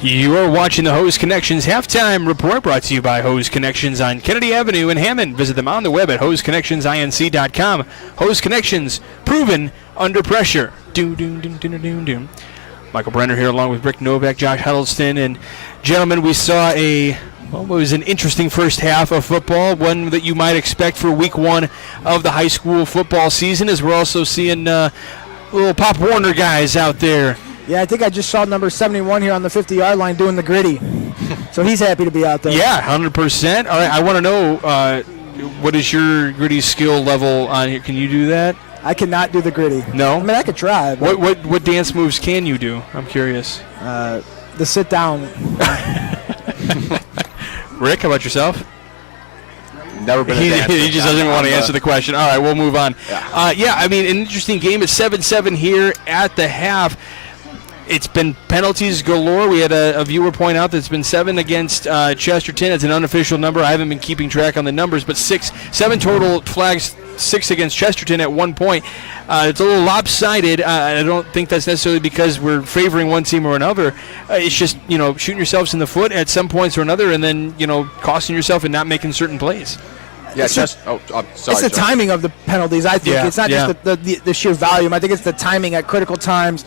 You are watching the Hose Connections Halftime Report, brought to you by Hose Connections on Kennedy Avenue in Hammond. Visit them on the web at hoseconnectionsinc.com. Hose Connections, proven under pressure. Michael Brenner here along with Rick Novak, Josh Huddleston. And gentlemen, we saw it was an interesting first half of football, one that you might expect for week one of the high school football season, as we're also seeing little Pop Warner guys out there. Yeah, I think I just saw number 71 here on the 50-yard line doing the gritty. So he's happy to be out there. Yeah, 100%. All right, I want to know, what is your gritty skill level on here? Can you do that? I cannot do the gritty. No? I mean, I could try. But What dance moves can you do? I'm curious. The sit down. Rick, how about yourself? Never been a dancer. He just doesn't want to answer the question. All right, we'll move on. Yeah. I mean, an interesting game. It's 7-7 here at the half. It's been penalties galore. We had a viewer point out that it's been 7 against Chesterton. It's an unofficial number. I haven't been keeping track on the numbers, but 7 total flags, 6 against Chesterton at one point. It's a little lopsided. I don't think that's necessarily because we're favoring one team or another. It's just, shooting yourselves in the foot at some points or another and then, costing yourself and not making certain plays. Yeah, it's sorry. The timing of the penalties, I think. Yeah, it's not just the sheer volume. I think it's the timing at critical times,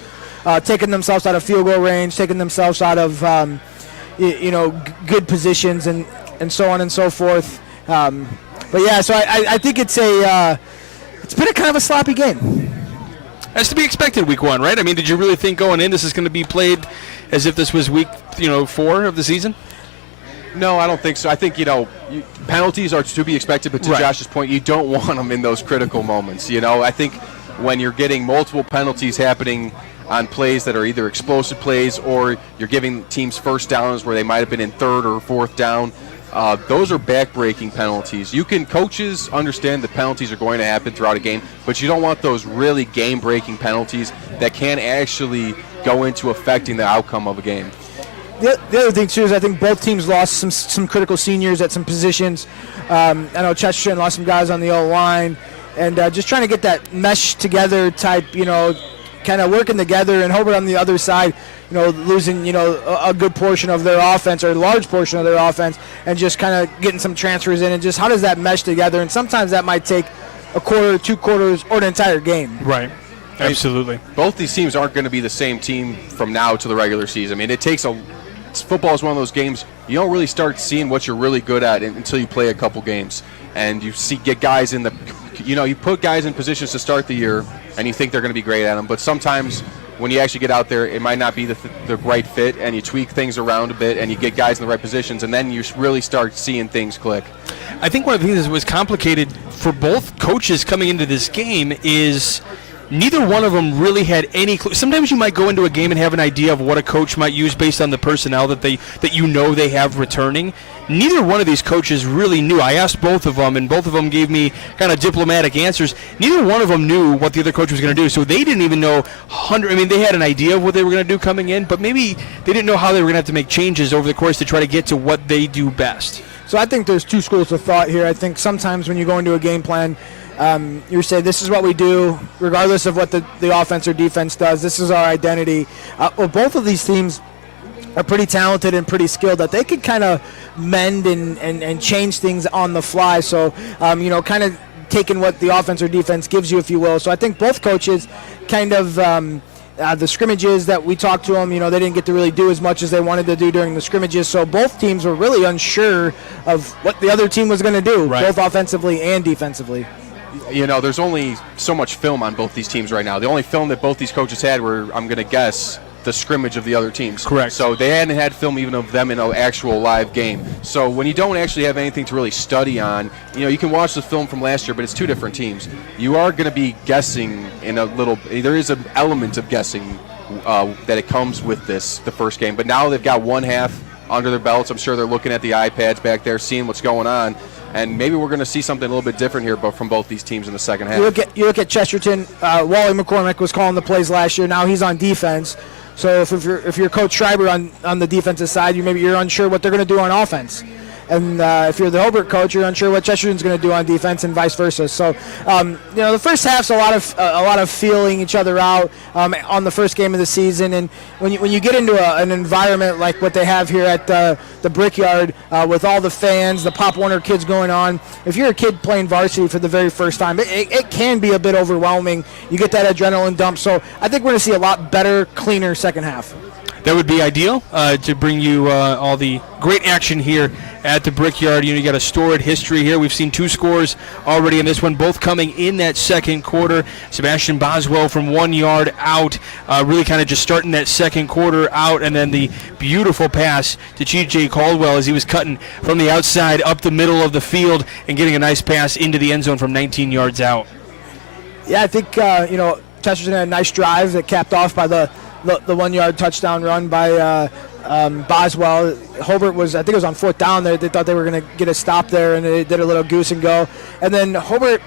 taking themselves out of field goal range, taking themselves out of, good positions and so on and so forth. But, yeah, so I think it's been a kind of a sloppy game. That's to be expected week one, right? I mean, did you really think going in this is going to be played as if this was week, 4 of the season? No, I don't think so. I think, penalties are to be expected, but to Josh's point, you don't want them in those critical moments. I think when you're getting multiple penalties happening on plays that are either explosive plays or you're giving teams first downs where they might have been in third or fourth down, those are back-breaking penalties. Coaches understand that penalties are going to happen throughout a game, but you don't want those really game-breaking penalties that can actually go into affecting the outcome of a game. The other thing, too, is I think both teams lost some critical seniors at some positions. I know Chesterton lost some guys on the O-line. And just trying to get that mesh together type, kind of working together. And Hobart on the other side, losing, a good portion of their offense or a large portion of their offense and just kind of getting some transfers in. And just how does that mesh together? And sometimes that might take a quarter, 2 quarters, or an entire game. Right. Absolutely. Both these teams aren't going to be the same team from now to the regular season. I mean, football is one of those games you don't really start seeing what you're really good at until you play a couple games, and you get guys in you put guys in positions to start the year, and you think they're going to be great at them. But sometimes when you actually get out there, it might not be the right fit, and you tweak things around a bit, and you get guys in the right positions, and then you really start seeing things click. I think one of the things that was complicated for both coaches coming into this game is neither one of them really had any clue. Sometimes you might go into a game and have an idea of what a coach might use based on the personnel that they have returning. Neither one of these coaches really knew. I asked both of them, and both of them gave me kind of diplomatic answers. Neither one of them knew what the other coach was going to do, so they didn't even know. They had an idea of what they were going to do coming in, but maybe they didn't know how they were going to have to make changes over the course to try to get to what they do best. So I think there's 2 schools of thought here. I think sometimes when you go into a game plan, you say, this is what we do, regardless of what the offense or defense does. This is our identity. Both of these teams are pretty talented and pretty skilled that they can kind of mend and change things on the fly. So, kind of taking what the offense or defense gives you, if you will. So I think both coaches kind of the scrimmages that we talked to them, they didn't get to really do as much as they wanted to do during the scrimmages. So both teams were really unsure of what the other team was going to do, both offensively and defensively. There's only so much film on both these teams right now. The only film that both these coaches had were, I'm going to guess, the scrimmage of the other teams. Correct. So they hadn't had film even of them in an actual live game. So when you don't actually have anything to really study on, you can watch the film from last year, but it's 2 different teams. You are going to be guessing there is an element of guessing that it comes with the first game. But now they've got one half under their belts. I'm sure they're looking at the iPads back there, seeing what's going on. And maybe we're going to see something a little bit different here from both these teams in the second half. You look at Chesterton. Wally McCormick was calling the plays last year. Now he's on defense. So if you're Coach Schreiber on the defensive side, you're unsure what they're going to do on offense. and if you're the Hobart coach, you're unsure what Chesterton's going to do on defense, and vice versa. So, the first half's a lot of feeling each other out on the first game of the season, and when you get into an environment like what they have here at the Brickyard with all the fans, the Pop Warner kids going on, if you're a kid playing varsity for the very first time, it can be a bit overwhelming. You get that adrenaline dump. So I think we're going to see a lot better, cleaner second half. That would be ideal to bring you all the great action here at the Brickyard. You got a storied history here. We've seen 2 scores already in this one, both coming in that second quarter. Sebastian Boswell from 1 yard out, really kind of just starting that second quarter out, and then the beautiful pass to T.J. Caldwell as he was cutting from the outside up the middle of the field and getting a nice pass into the end zone from 19 yards out. Yeah, I think, Chesterton had a nice drive that capped off by the 1 yard touchdown run by Boswell. Hobart I think it was on 4th down there. They thought they were going to get a stop there, and they did a little goose and go. And then Hobart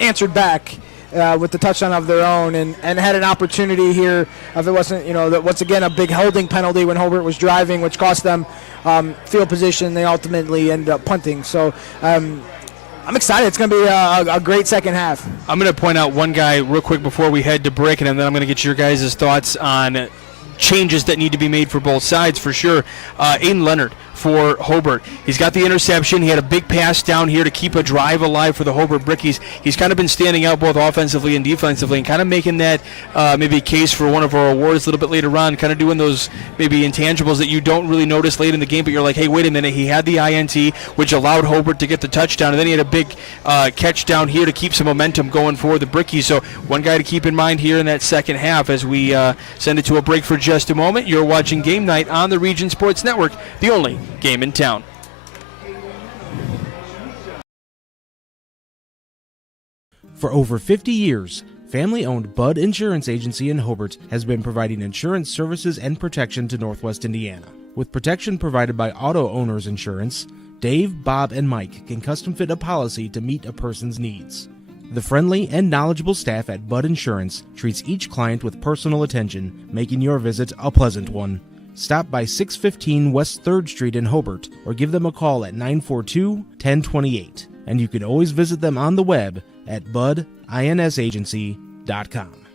answered back with the touchdown of their own and had an opportunity here. If it wasn't, once again, a big holding penalty when Hobart was driving, which cost them field position. They ultimately ended up punting. So, I'm excited. It's going to be a great second half. I'm going to point out one guy real quick before we head to break, and then I'm going to get your guys' thoughts on changes that need to be made for both sides for sure. Aiden Leonard for Hobart. He's got the interception. He had a big pass down here to keep a drive alive for the Hobart Brickies. He's kind of been standing out both offensively and defensively and kind of making that maybe a case for one of our awards a little bit later on, kind of doing those maybe intangibles that you don't really notice late in the game, but you're like, hey, wait a minute. He had the INT, which allowed Hobart to get the touchdown, and then he had a big catch down here to keep some momentum going for the Brickies. So one guy to keep in mind here in that second half as we send it to a break for just a moment. You're watching Game Night on the Region Sports Network, the only game in town. For over 50 years, family-owned Budd Insurance Agency in Hobart has been providing insurance services and protection to Northwest Indiana. With protection provided by Auto Owners Insurance, Dave, Bob, and Mike can custom fit a policy to meet a person's needs. The friendly and knowledgeable staff at Budd Insurance treats each client with personal attention, making your visit a pleasant one. Stop by 615 West 3rd Street in Hobart or give them a call at 942-1028. And you can always visit them on the web at buddinsagency.com.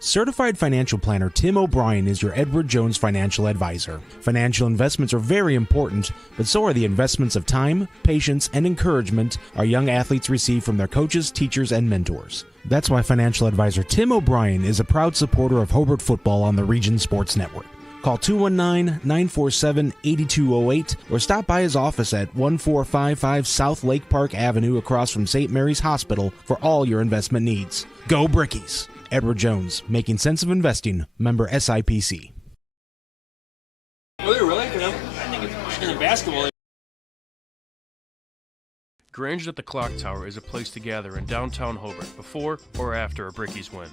Certified financial planner Tim O'Brien is your Edward Jones financial advisor. Financial investments are very important, but so are the investments of time, patience, and encouragement our young athletes receive from their coaches, teachers, and mentors. That's why financial advisor Tim O'Brien is a proud supporter of Hobart football on the Region Sports Network. Call 219-947-8208 or stop by his office at 1455 South Lake Park Avenue across from St. Mary's Hospital for all your investment needs. Go Brickies! Edward Jones, making sense of investing, member SIPC. Really? I think it's in basketball. Granger at the Clock Tower is a place to gather in downtown Hobart before or after a Brickies win.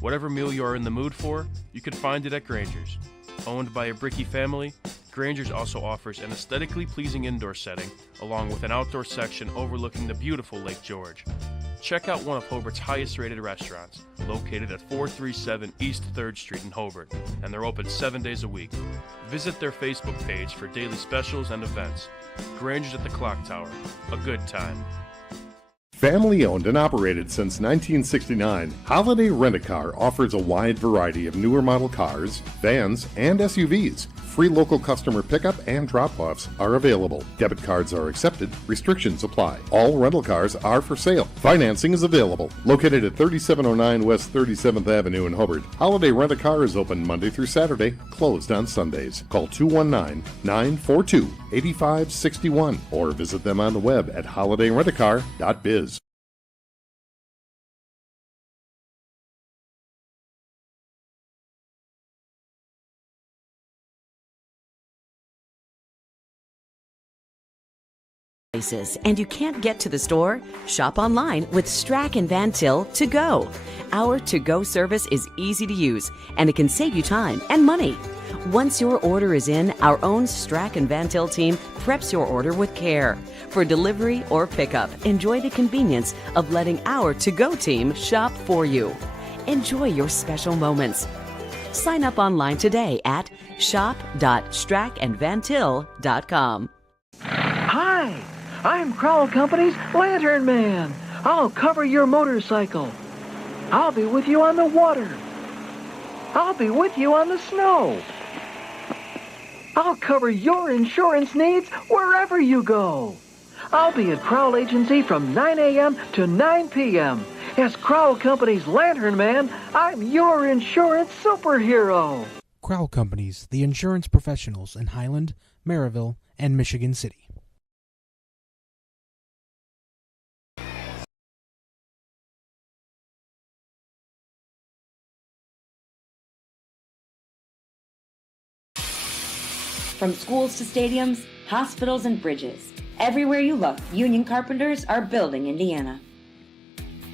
Whatever meal you are in the mood for, you can find it at Granger's. Owned by a Brickie family, Granger's also offers an aesthetically pleasing indoor setting, along with an outdoor section overlooking the beautiful Lake George. Check out one of Hobart's highest rated restaurants, located at 437 East 3rd Street in Hobart, and they're open 7 days a week. Visit their Facebook page for daily specials and events. Granger's at the Clock Tower, a good time. Family owned and operated since 1969, Holiday Rent-A-Car offers a wide variety of newer model cars, vans, and SUVs. Free local customer pickup and drop-offs are available. Debit cards are accepted. Restrictions apply. All rental cars are for sale. Financing is available. Located at 3709 West 37th Avenue in Hobart, Holiday Rent-A-Car is open Monday through Saturday, closed on Sundays. Call 219-942-8561 or visit them on the web at holidayrentacar.biz. And you can't get to the store? Shop online with Strack and Van Til To Go. Our to-go service is easy to use, and it can save you time and money. Once your order is in, our own Strack and Van Til team preps your order with care. For delivery or pickup, enjoy the convenience of letting our to-go team shop for you. Enjoy your special moments. Sign up online today at shop.strackandvantil.com. I'm Crowell Company's Lantern Man. I'll cover your motorcycle. I'll be with you on the water. I'll be with you on the snow. I'll cover your insurance needs wherever you go. I'll be at Crowell Agency from 9 a.m. to 9 p.m. As Crowell Company's Lantern Man, I'm your insurance superhero. Crowell Companies, the insurance professionals in Highland, Maryville, and Michigan City. From schools to stadiums, hospitals and bridges, everywhere you look, union carpenters are building Indiana.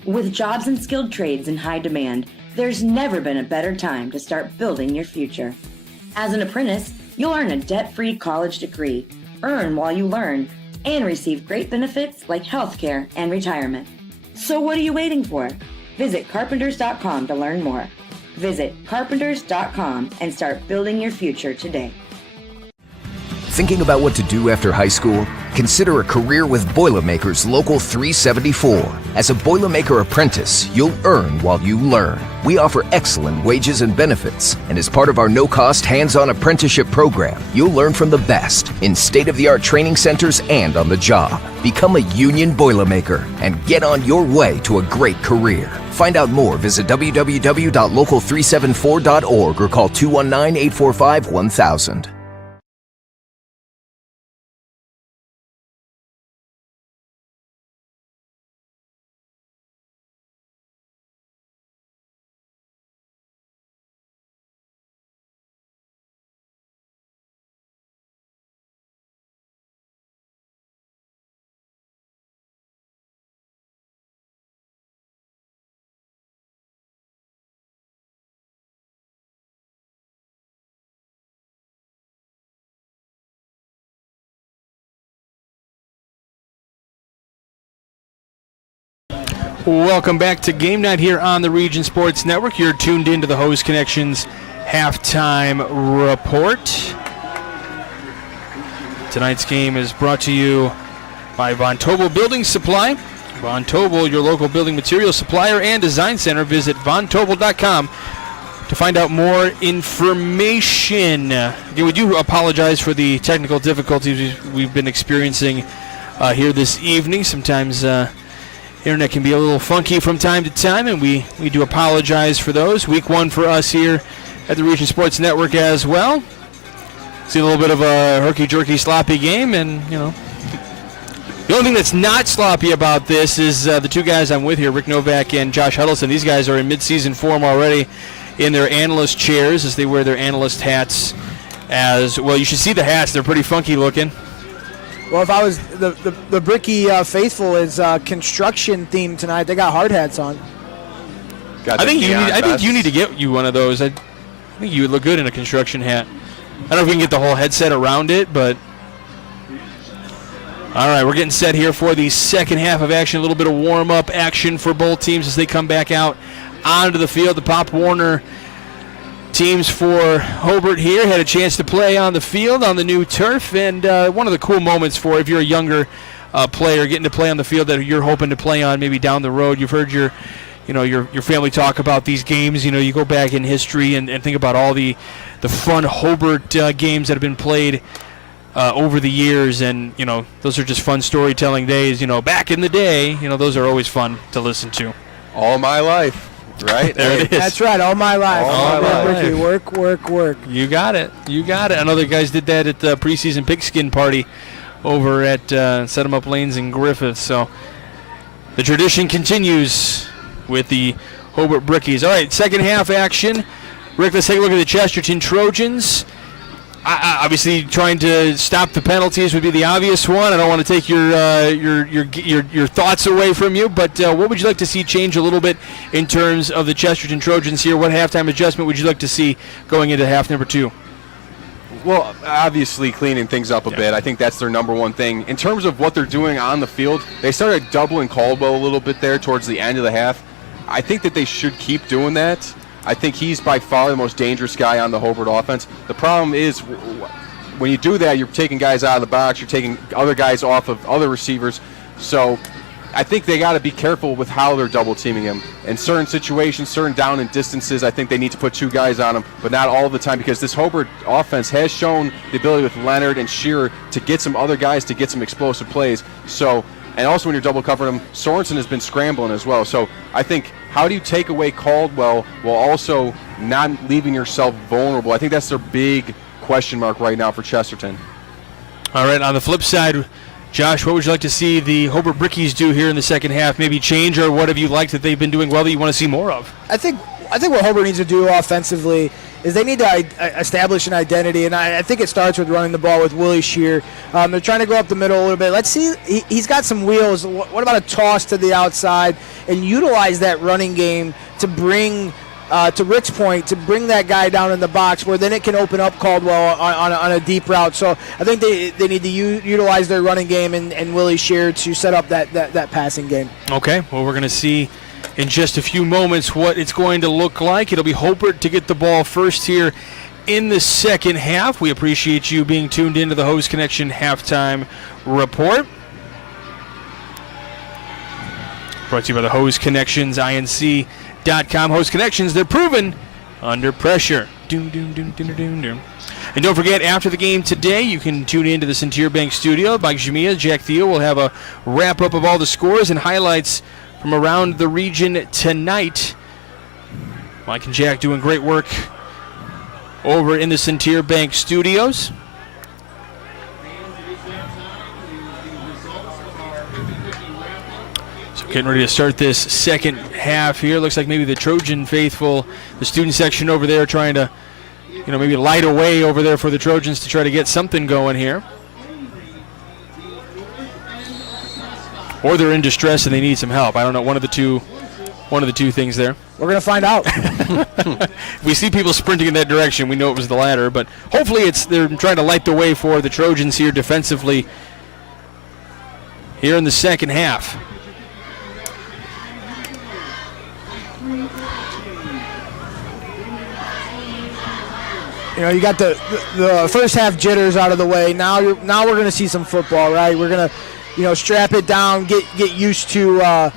With jobs and skilled trades in high demand, there's never been a better time to start building your future. As an apprentice, you'll earn a debt-free college degree, earn while you learn, and receive great benefits like healthcare and retirement. So what are you waiting for? Visit carpenters.com to learn more. Visit carpenters.com and start building your future today. Thinking about what to do after high school? Consider a career with Boilermakers Local 374. As a Boilermaker apprentice, you'll earn while you learn. We offer excellent wages and benefits, and as part of our no-cost hands-on apprenticeship program, you'll learn from the best in state-of-the-art training centers and on the job. Become a union Boilermaker and get on your way to a great career. Find out more, visit www.local374.org or call 219-845-1000. Welcome back to Game Night here on the Region Sports Network. You're tuned into the Hose Connections halftime report. Tonight's game is brought to you by Von Tobel Building Supply. Von Tobel, your local building material supplier and design center. Visit vontobel.com to find out more information. Again, we do apologize for the technical difficulties we've been experiencing here this evening. Sometimes internet can be a little funky from time to time, and we do apologize for those. Week one for us here at the Region Sports Network as well. See a little bit of a herky-jerky, sloppy game, and, you know, the only thing that's not sloppy about this is the two guys I'm with here, Rick Novak and Josh Huddleston. These guys are in mid-season form already in their analyst chairs as they wear their analyst hats as well. You should see the hats. They're pretty funky looking. Well, if I was the Bricky faithful is construction themed tonight. They got hard hats on. I think you need to get you one of those. I think you would look good in a construction hat. I don't know if we can get the whole headset around it, but all right, we're getting set here for the second half of action. A little bit of warm-up action for both teams as they come back out onto the field. The Pop Warner teams for Hobart here had a chance to play on the field on the new turf, and one of the cool moments for if you're a younger player getting to play on the field that you're hoping to play on maybe down the road. You've heard your family talk about these games. You know, you go back in history and think about all the fun Hobart games that have been played over the years, and you know, those are just fun storytelling days. You know, back in the day, you know, those are always fun to listen to. All my life. Right? There it is. That's right, all my life. All my life. Work. You got it. I know the guys did that at the preseason pigskin party over at Set 'em Up Lanes in Griffith. So the tradition continues with the Hobart Brickies. All right, second half action. Rick, let's take a look at the Chesterton Trojans. Obviously, trying to stop the penalties would be the obvious one. I don't want to take your thoughts away from you, but what would you like to see change a little bit in terms of the Chesterton Trojans here? What halftime adjustment would you like to see going into half number two? Well, obviously cleaning things up a bit. I think that's their number one thing. In terms of what they're doing on the field, they started doubling Caldwell a little bit there towards the end of the half. I think that they should keep doing that. I think he's by far the most dangerous guy on the Hobart offense. The problem is when you do that, you're taking guys out of the box. You're taking other guys off of other receivers. So I think they got to be careful with how they're double teaming him. In certain situations, certain down and distances, I think they need to put 2 guys on him, but not all the time, because this Hobart offense has shown the ability with Leonard and Shearer to get some other guys to get some explosive plays. So, and also when you're double covering him, Sorensen has been scrambling as well. So I think, how do you take away Caldwell while also not leaving yourself vulnerable? I think that's their big question mark right now for Chesterton. All right, on the flip side, Josh, what would you like to see the Hobart Brickies do here in the second half? Maybe change, or what have you liked that they've been doing well that you want to see more of? I think what Hobart needs to do offensively is they need to establish an identity, and I think it starts with running the ball with Willie Shear. They're trying to go up the middle a little bit. Let's see, he's got some wheels. What about a toss to the outside and utilize that running game to bring to Rick's point, to bring that guy down in the box where then it can open up Caldwell on a deep route. So I think they need to utilize their running game and Willie Shear to set up that passing game. Okay, well, we're going to see in just a few moments what it's going to look like. It'll be Hobart to get the ball first here in the second half. We appreciate you being tuned into the Hose Connection halftime report. Brought to you by the Hose Connections, INC.com. Hose Connections, they're proven under pressure. And don't forget, after the game today, you can tune in to the Centier Bank studio. Mike Jamia, Jack Theo will have a wrap-up of all the scores and highlights from around the region tonight. Mike and Jack doing great work over in the Centier Bank studios. So getting ready to start this second half here. Looks like maybe the Trojan faithful, the student section over there, trying to, maybe light away over there for the Trojans to try to get something going here. Or they're in distress and they need some help. I don't know, one of the two things there. We're going to find out. We see people sprinting in that direction. We know it was the latter, but hopefully they're trying to light the way for the Trojans here defensively here in the second half. You got the first half jitters out of the way. Now we're going to see some football, right? We're going to, strap it down, get used to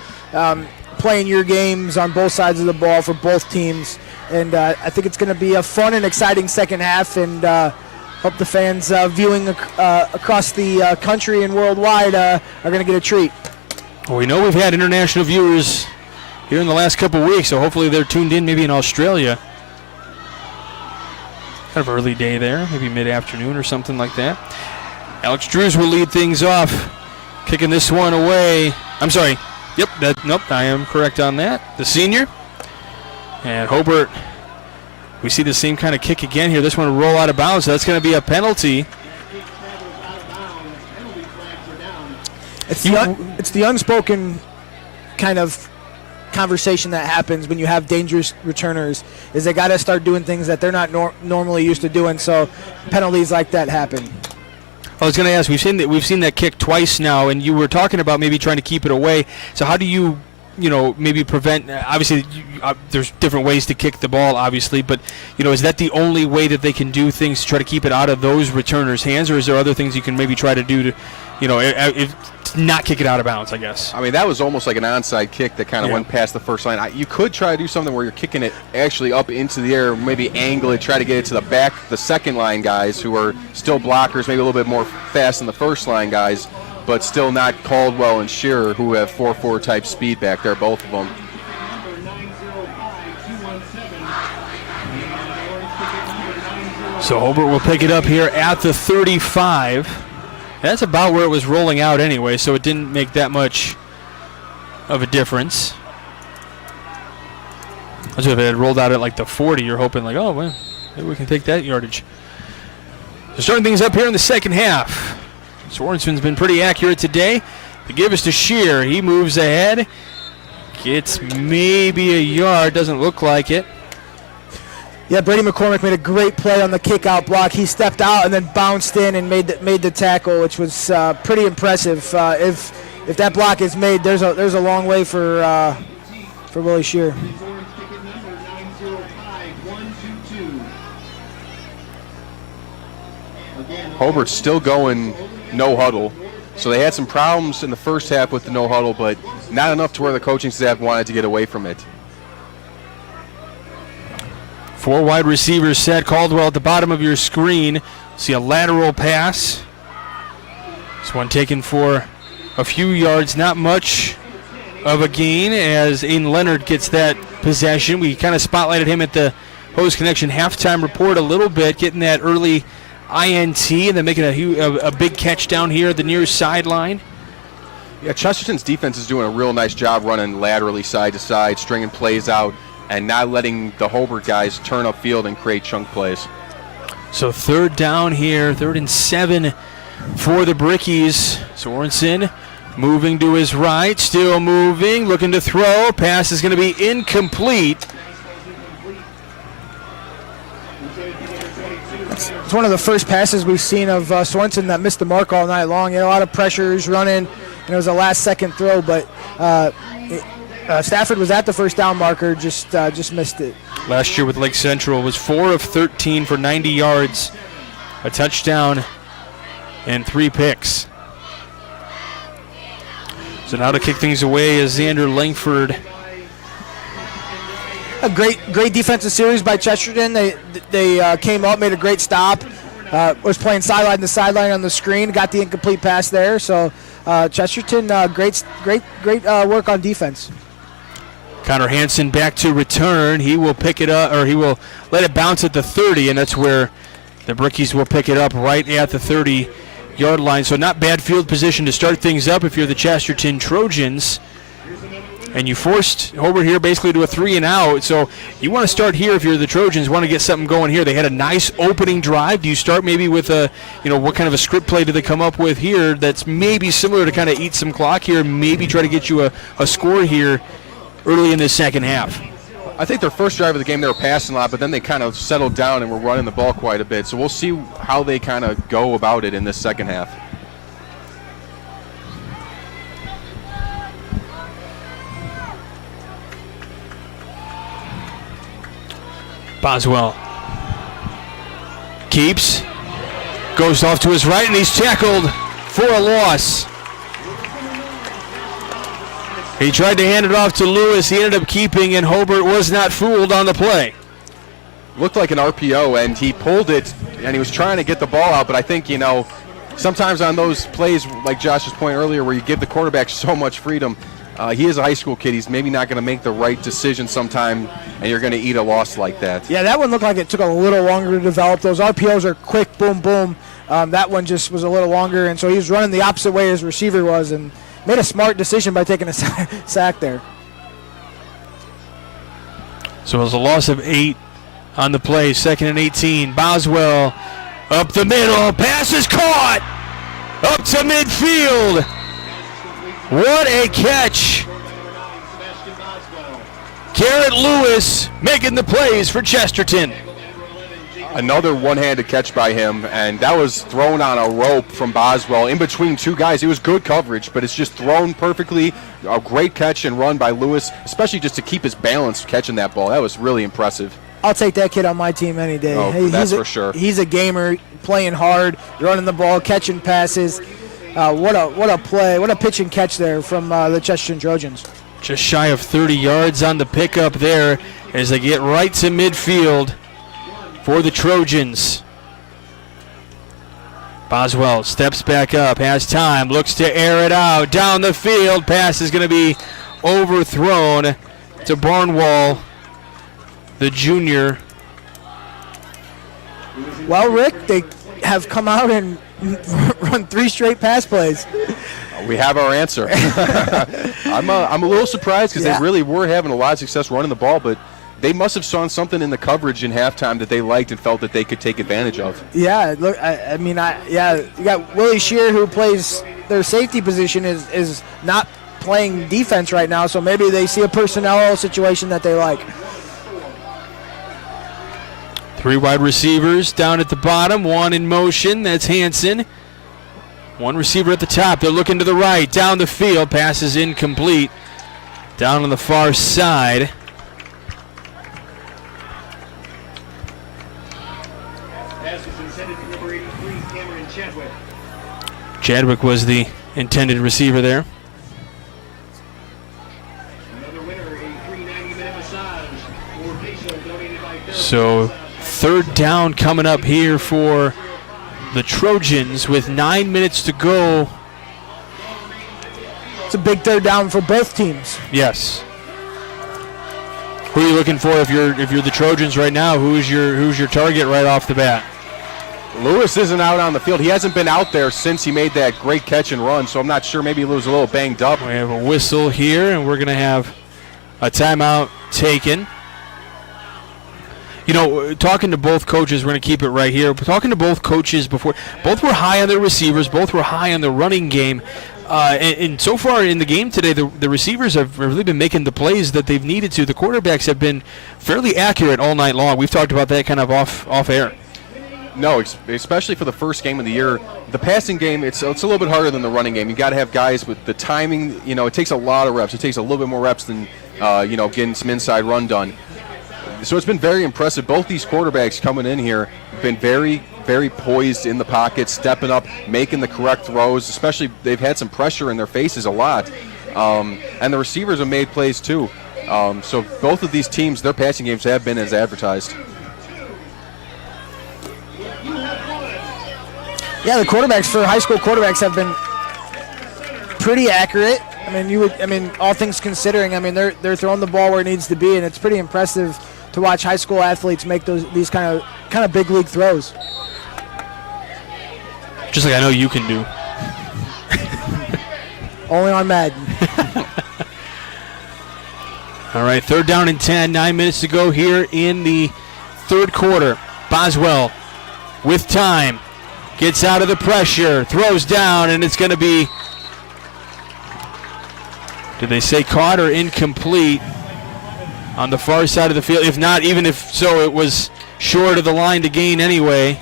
playing your games on both sides of the ball for both teams. And I think it's going to be a fun and exciting second half, and hope the fans viewing across the country and worldwide are going to get a treat. Well, we know we've had international viewers here in the last couple weeks, so hopefully they're tuned in maybe in Australia. Kind of early day there, maybe mid-afternoon or something like that. Alex Drews will lead things off, kicking this one away. I'm sorry. Nope, I am correct on that. The senior. And Hobart, we see the same kind of kick again here. This one will roll out of bounds, so that's going to be a penalty. It's the unspoken kind of conversation that happens when you have dangerous returners, is they got to start doing things that they're not normally used to doing, so penalties like that happen. I was going to ask, we've seen that kick twice now, and you were talking about maybe trying to keep it away. So how do you maybe prevent, obviously there's different ways to kick the ball, obviously, but, is that the only way that they can do things to try to keep it out of those returners' hands, or is there other things you can maybe try to do to, not kick it out of bounds, I guess? I mean, that was almost like an onside kick that kind of went past the first line. You could try to do something where you're kicking it actually up into the air, maybe angle it, try to get it to the back, the second line guys who are still blockers, maybe a little bit more fast than the first line guys, but still not Caldwell and Shearer, who have 4-4 type speed back there, both of them. So Hobart will pick it up here at the 35. That's about where it was rolling out anyway, so it didn't make that much of a difference. If it had rolled out at like the 40, you're hoping like, oh, well, maybe we can take that yardage. So starting things up here in the second half. Sorensen's been pretty accurate today. The give is to Shear. He moves ahead. Gets maybe a yard. Doesn't look like it. Yeah, Brady McCormick made a great play on the kick-out block. He stepped out and then bounced in and made the tackle, which was pretty impressive. If that block is made, there's a long way for Willie Shear. Hobart's still going no huddle. So they had some problems in the first half with the no huddle, but not enough to where the coaching staff wanted to get away from it. 4 wide receivers set. Caldwell at the bottom of your screen. See a lateral pass. This one taken for a few yards, not much of a gain as Aiden Leonard gets that possession. We kind of spotlighted him at the Hose Connection halftime report a little bit, getting that early INT and then making a big catch down here at the near sideline. Yeah, Chesterton's defense is doing a real nice job running laterally side to side, stringing plays out, and not letting the Hobart guys turn upfield and create chunk plays. So 3rd down here, 3rd and 7 for the Brickies. Sorensen moving to his right, still moving, looking to throw. Pass is going to be incomplete. It's one of the first passes we've seen of Sorensen that missed the mark all night long. He had a lot of pressures running, and it was a last-second throw, but Stafford was at the first down marker, just missed it. Last year with Lake Central was 4 of 13 for 90 yards, a touchdown, and 3 picks. So now to kick things away is Xander Langford. A great defensive series by Chesterton. They came up, made a great stop. Was playing sideline to sideline on the screen, got the incomplete pass there. So Chesterton, great work on defense. Connor Hansen back to return. He will pick it up, or he will let it bounce at the 30, and that's where the Brickies will pick it up right at the 30-yard line. So not bad field position to start things up if you're the Chesterton Trojans. And you forced Hobart here basically to a 3-and-out. So you want to start here if you're the Trojans, want to get something going here. They had a nice opening drive. Do you start maybe with what kind of a script play do they come up with here that's maybe similar to kind of eat some clock here, maybe try to get you a score here early in the second half? I think their first drive of the game, they were passing a lot, but then they kind of settled down and were running the ball quite a bit. So we'll see how they kind of go about it in this second half. Boswell keeps, goes off to his right, and he's tackled for a loss. He tried to hand it off to Lewis. He ended up keeping, and Hobart was not fooled on the play. Looked like an RPO, and he pulled it, and he was trying to get the ball out, but I think, sometimes on those plays, like Josh's point earlier, where you give the quarterback so much freedom, he is a high school kid. He's maybe not going to make the right decision sometime, and you're going to eat a loss like that. Yeah, that one looked like it took a little longer to develop. Those RPOs are quick, boom, boom. That one just was a little longer, and so he was running the opposite way his receiver was and made a smart decision by taking a sack there. So it was a loss of 8 on the play, 2nd and 18. Boswell up the middle. Pass is caught. Up to midfield. What a catch. Garrett Lewis making the plays for Chesterton. Another one-handed catch by him, and that was thrown on a rope from Boswell in between 2 guys. It was good coverage, but it's just thrown perfectly. A great catch and run by Lewis, especially just to keep his balance catching that ball. That was really impressive. I'll take that kid on my team any day. Oh, that's for sure. He's a gamer, playing hard, running the ball, catching passes. What a play, what a pitch and catch there from the Chesterton Trojans. Just shy of 30 yards on the pickup there as they get right to midfield for the Trojans. Boswell steps back up, has time, looks to air it out. Down the field, pass is going to be overthrown to Barnwell, the junior. Well, Rick, they have come out and run 3 straight pass plays. We have our answer. I'm a little surprised because they really were having a lot of success running the ball, but they must have saw something in the coverage in halftime that they liked and felt that they could take advantage of. Yeah, look, you got Willie Shear, who plays their safety position, is not playing defense right now, so maybe they see a personnel situation that they like. 3 wide receivers down at the bottom, 1 in motion. That's Hansen. 1 receiver at the top. They're looking to the right. Down the field. Pass is incomplete. Down on the far side. Chadwick was the intended receiver there. So third down coming up here for the Trojans with 9 minutes to go. It's a big third down for both teams. Yes. Who are you looking for if you're the Trojans right now? Who's your target right off the bat? Lewis isn't out on the field. He hasn't been out there since he made that great catch and run, so I'm not sure. Maybe he was a little banged up. We have a whistle here, and we're going to have a timeout taken. You know, talking to both coaches, we're going to keep it right here. Talking to both coaches before, both were high on their receivers, both were high on the running game. And so far in the game today, the receivers have really been making the plays that they've needed to. The quarterbacks have been fairly accurate all night long. We've talked about that kind of off air. No, especially for the first game of the year. The passing game, it's a little bit harder than the running game. You got to have guys with the timing. You know, it takes a lot of reps. It takes a little bit more reps than getting some inside run done. So it's been very impressive. Both these quarterbacks coming in here have been very, very poised in the pocket, stepping up, making the correct throws. Especially they've had some pressure in their faces a lot. And the receivers have made plays too. So both of these teams, their passing games have been as advertised. Yeah, the quarterbacks for high school quarterbacks have been pretty accurate. I mean, all things considering, they're throwing the ball where it needs to be, and it's pretty impressive to watch high school athletes make these kind of big league throws. Just like I know you can do. Only on Madden. All right, third down and 10, 9 minutes to go here in the third quarter. Boswell with time. Gets out of the pressure, throws down, and it's going to be, did they say caught or incomplete on the far side of the field? If not, even if so, it was short of the line to gain anyway.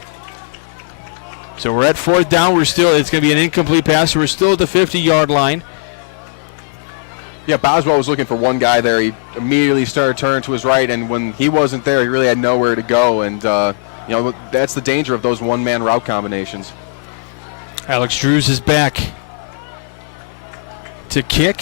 So we're at fourth down. It's going to be an incomplete pass. We're still at the 50-yard line. Yeah, Boswell was looking for one guy there. He immediately started turning to his right, and when he wasn't there, he really had nowhere to go. And that's the danger of those one-man route combinations. Alex Drews is back to kick.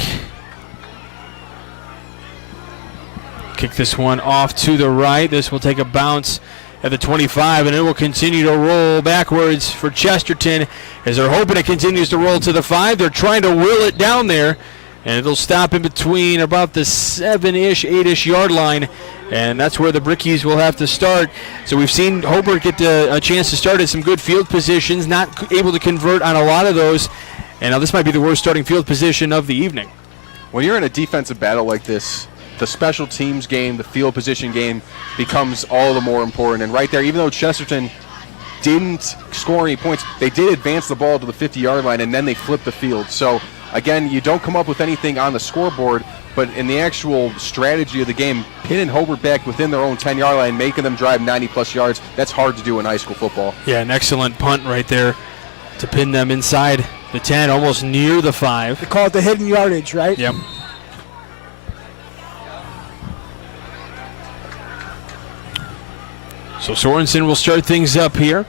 Kick this one off to the right. This will take a bounce at the 25, and it will continue to roll backwards for Chesterton as they're hoping it continues to roll to the 5. They're trying to will it down there, and it'll stop in between about the 7-ish, 8-ish yard line, and that's where the Brickies will have to start. So we've seen Hobart get a chance to start at some good field positions, not able to convert on a lot of those, and now this might be the worst starting field position of the evening. When you're in a defensive battle like this, the special teams game, the field position game becomes all the more important. And right there, even though Chesterton didn't score any points, they did advance the ball to the 50-yard line, and then they flipped the field. So, again, you don't come up with anything on the scoreboard, but in the actual strategy of the game, pinning Hobart back within their own 10-yard line, making them drive 90-plus yards, that's hard to do in high school football. Yeah, an excellent punt right there to pin them inside the 10, almost near the 5. They call it the hidden yardage, right? Yep. So Sorensen will start things up here.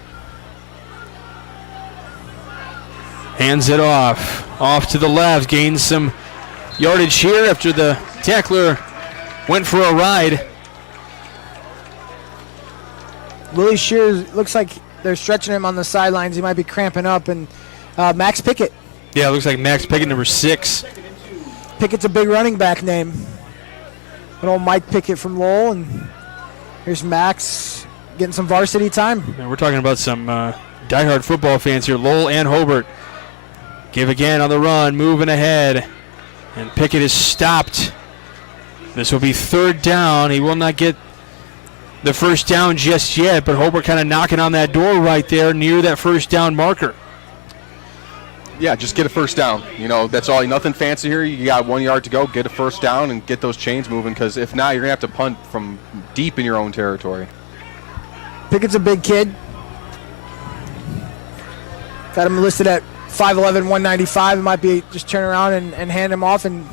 Hands it off to the left, gains some yardage here after the tackler went for a ride. Willie Shears, looks like they're stretching him on the sidelines. He might be cramping up. And Max Pickett. Yeah, it looks like Max Pickett, number 6. Pickett's a big running back name. Good old Mike Pickett from Lowell. And here's Max getting some varsity time. And we're talking about some diehard football fans here. Lowell and Hobart. Give again on the run, moving ahead. And Pickett is stopped. This will be third down. He will not get the first down just yet, but Hobart kind of knocking on that door right there near that first down marker. Yeah, just get a first down. That's all. Nothing fancy here. You got 1 yard to go. Get a first down and get those chains moving, because if not, you're going to have to punt from deep in your own territory. Pickett's a big kid. Got him listed at 5'11", 195. It might be just turn around and hand him off and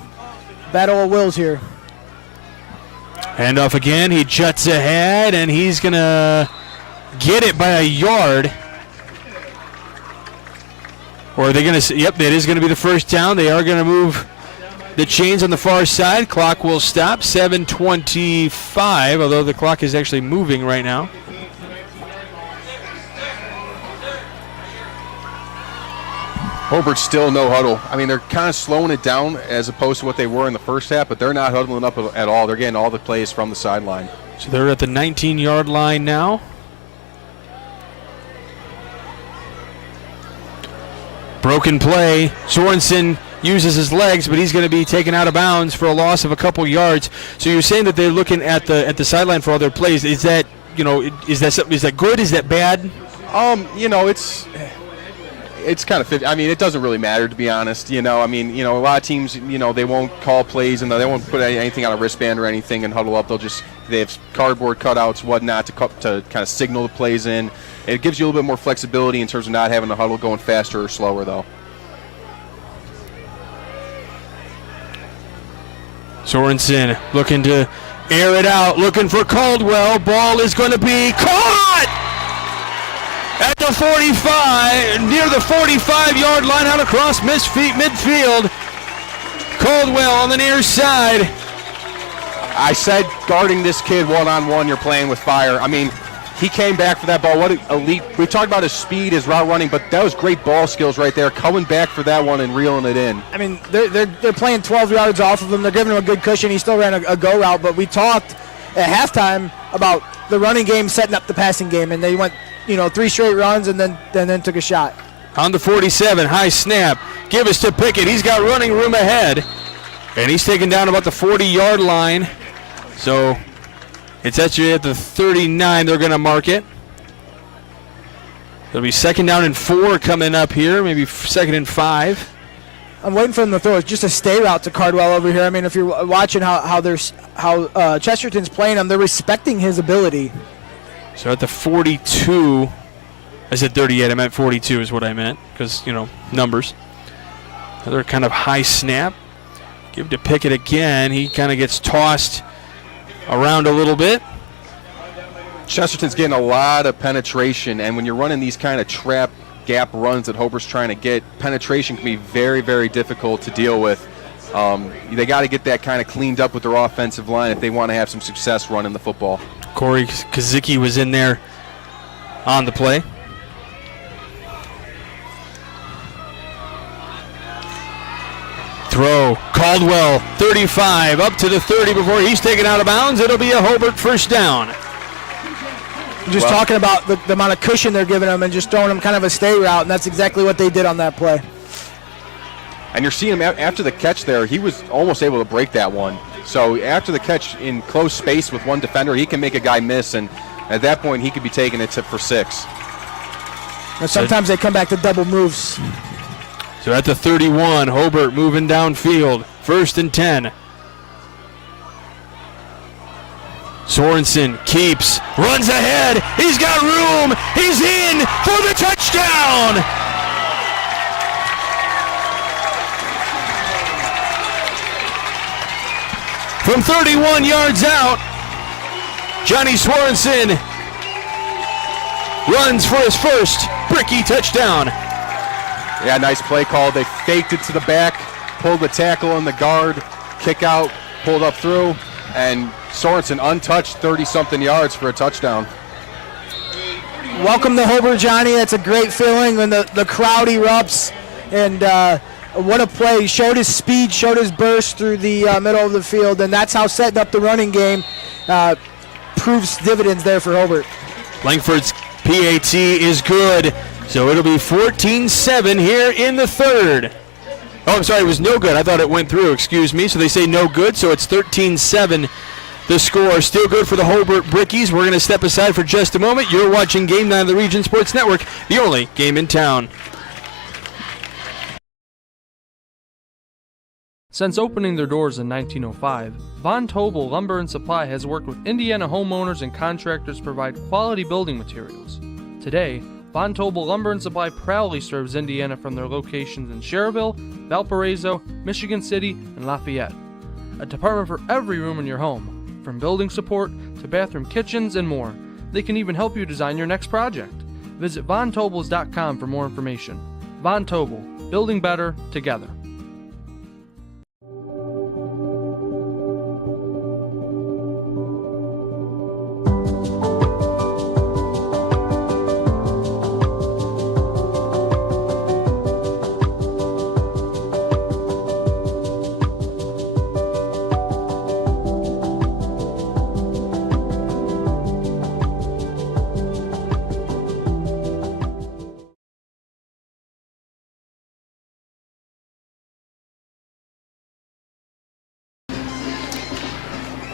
battle of wills here. Hand off again. He juts ahead, and he's going to get it by a yard. Or are they going to? Yep, that is going to be the first down. They are going to move the chains on the far side. Clock will stop. 7:25, although the clock is actually moving right now. Hobart still no huddle. I mean, they're kind of slowing it down as opposed to what they were in the first half, but they're not huddling up at all. They're getting all the plays from the sideline. So they're at the 19-yard line now. Broken play. Sorensen uses his legs, but he's going to be taken out of bounds for a loss of a couple yards. So you're saying that they're looking at the sideline for all their plays. Is that, is that good? Is that bad? It's kind of, I mean, it doesn't really matter, to be honest. A lot of teams, they won't call plays and they won't put anything on a wristband or anything and huddle up. They have cardboard cutouts, whatnot, to kind of signal the plays in. It gives you a little bit more flexibility in terms of not having the huddle going faster or slower, though. Sorensen looking to air it out, looking for Caldwell. Ball is going to be caught at the 45, near the 45-yard line, out across midfield. Caldwell on the near side. I said guarding this kid one-on-one, you're playing with fire. I mean, he came back for that ball. What an elite. We talked about his speed, his route running, but that was great ball skills right there, coming back for that one and reeling it in. I mean, they're playing 12 yards off of him. They're giving him a good cushion. He still ran a go route, but we talked at halftime about the running game setting up the passing game, and they went, 3 straight runs and then took a shot. On the 47, high snap. Give us to Pickett. He's got running room ahead, and he's taken down about the 40-yard line. So it's actually at the 39 they're going to mark it. It'll be 2nd down and 4 coming up here, maybe 2nd and 5. I'm waiting for them to throw just a stay route to Cardwell over here. I mean, if you're watching how Chesterton's playing him, they're respecting his ability. So at the 42, I said 38, I meant 42 is what I meant, because, numbers. Another kind of high snap. Give to Pickett again. He kind of gets tossed around a little bit. Chesterton's getting a lot of penetration, and when you're running these kind of trap gap runs that Hobart's trying to get, penetration can be very, very difficult to deal with. They got to get that kind of cleaned up with their offensive line if they want to have some success running the football. Corey Kazicki was in there on the play. Throw. Caldwell, 35, up to the 30 before he's taken out of bounds. It'll be a Hobart first down. Just talking about the amount of cushion they're giving him and just throwing him kind of a stay route, and that's exactly what they did on that play. And you're seeing him after the catch there, he was almost able to break that one. So after the catch in close space with one defender, he can make a guy miss, and at that point he could be taking it for 6. And sometimes they come back to double moves. So at the 31, Hobart moving downfield, 1st and 10. Sorensen keeps, runs ahead, he's got room, he's in for the touchdown! From 31 yards out, Johnny Sorensen runs for his first Bricky touchdown. Yeah, nice play call. They faked it to the back, pulled the tackle in the guard, kick out, pulled up through, and Sorensen untouched 30-something yards for a touchdown. Welcome to Hobart, Johnny. That's a great feeling when the crowd erupts. And what a play. He showed his speed, showed his burst through the middle of the field, and that's how setting up the running game proves dividends there for Hobart. Langford's PAT is good, so it'll be 14-7 here in the 3rd. Oh, I'm sorry, it was no good. I thought it went through, excuse me. So they say no good, so it's 13-7. The score still good for the Hobart Brickies. We're going to step aside for just a moment. You're watching Game 9 of the Region Sports Network, the only game in town. Since opening their doors in 1905, Von Tobel Lumber and Supply has worked with Indiana homeowners and contractors to provide quality building materials. Today, Von Tobel Lumber and Supply proudly serves Indiana from their locations in Cherville, Valparaiso, Michigan City, and Lafayette. A department for every room in your home, from building support to bathroom kitchens and more. They can even help you design your next project. Visit VonTobels.com for more information. Von Tobel, building better together.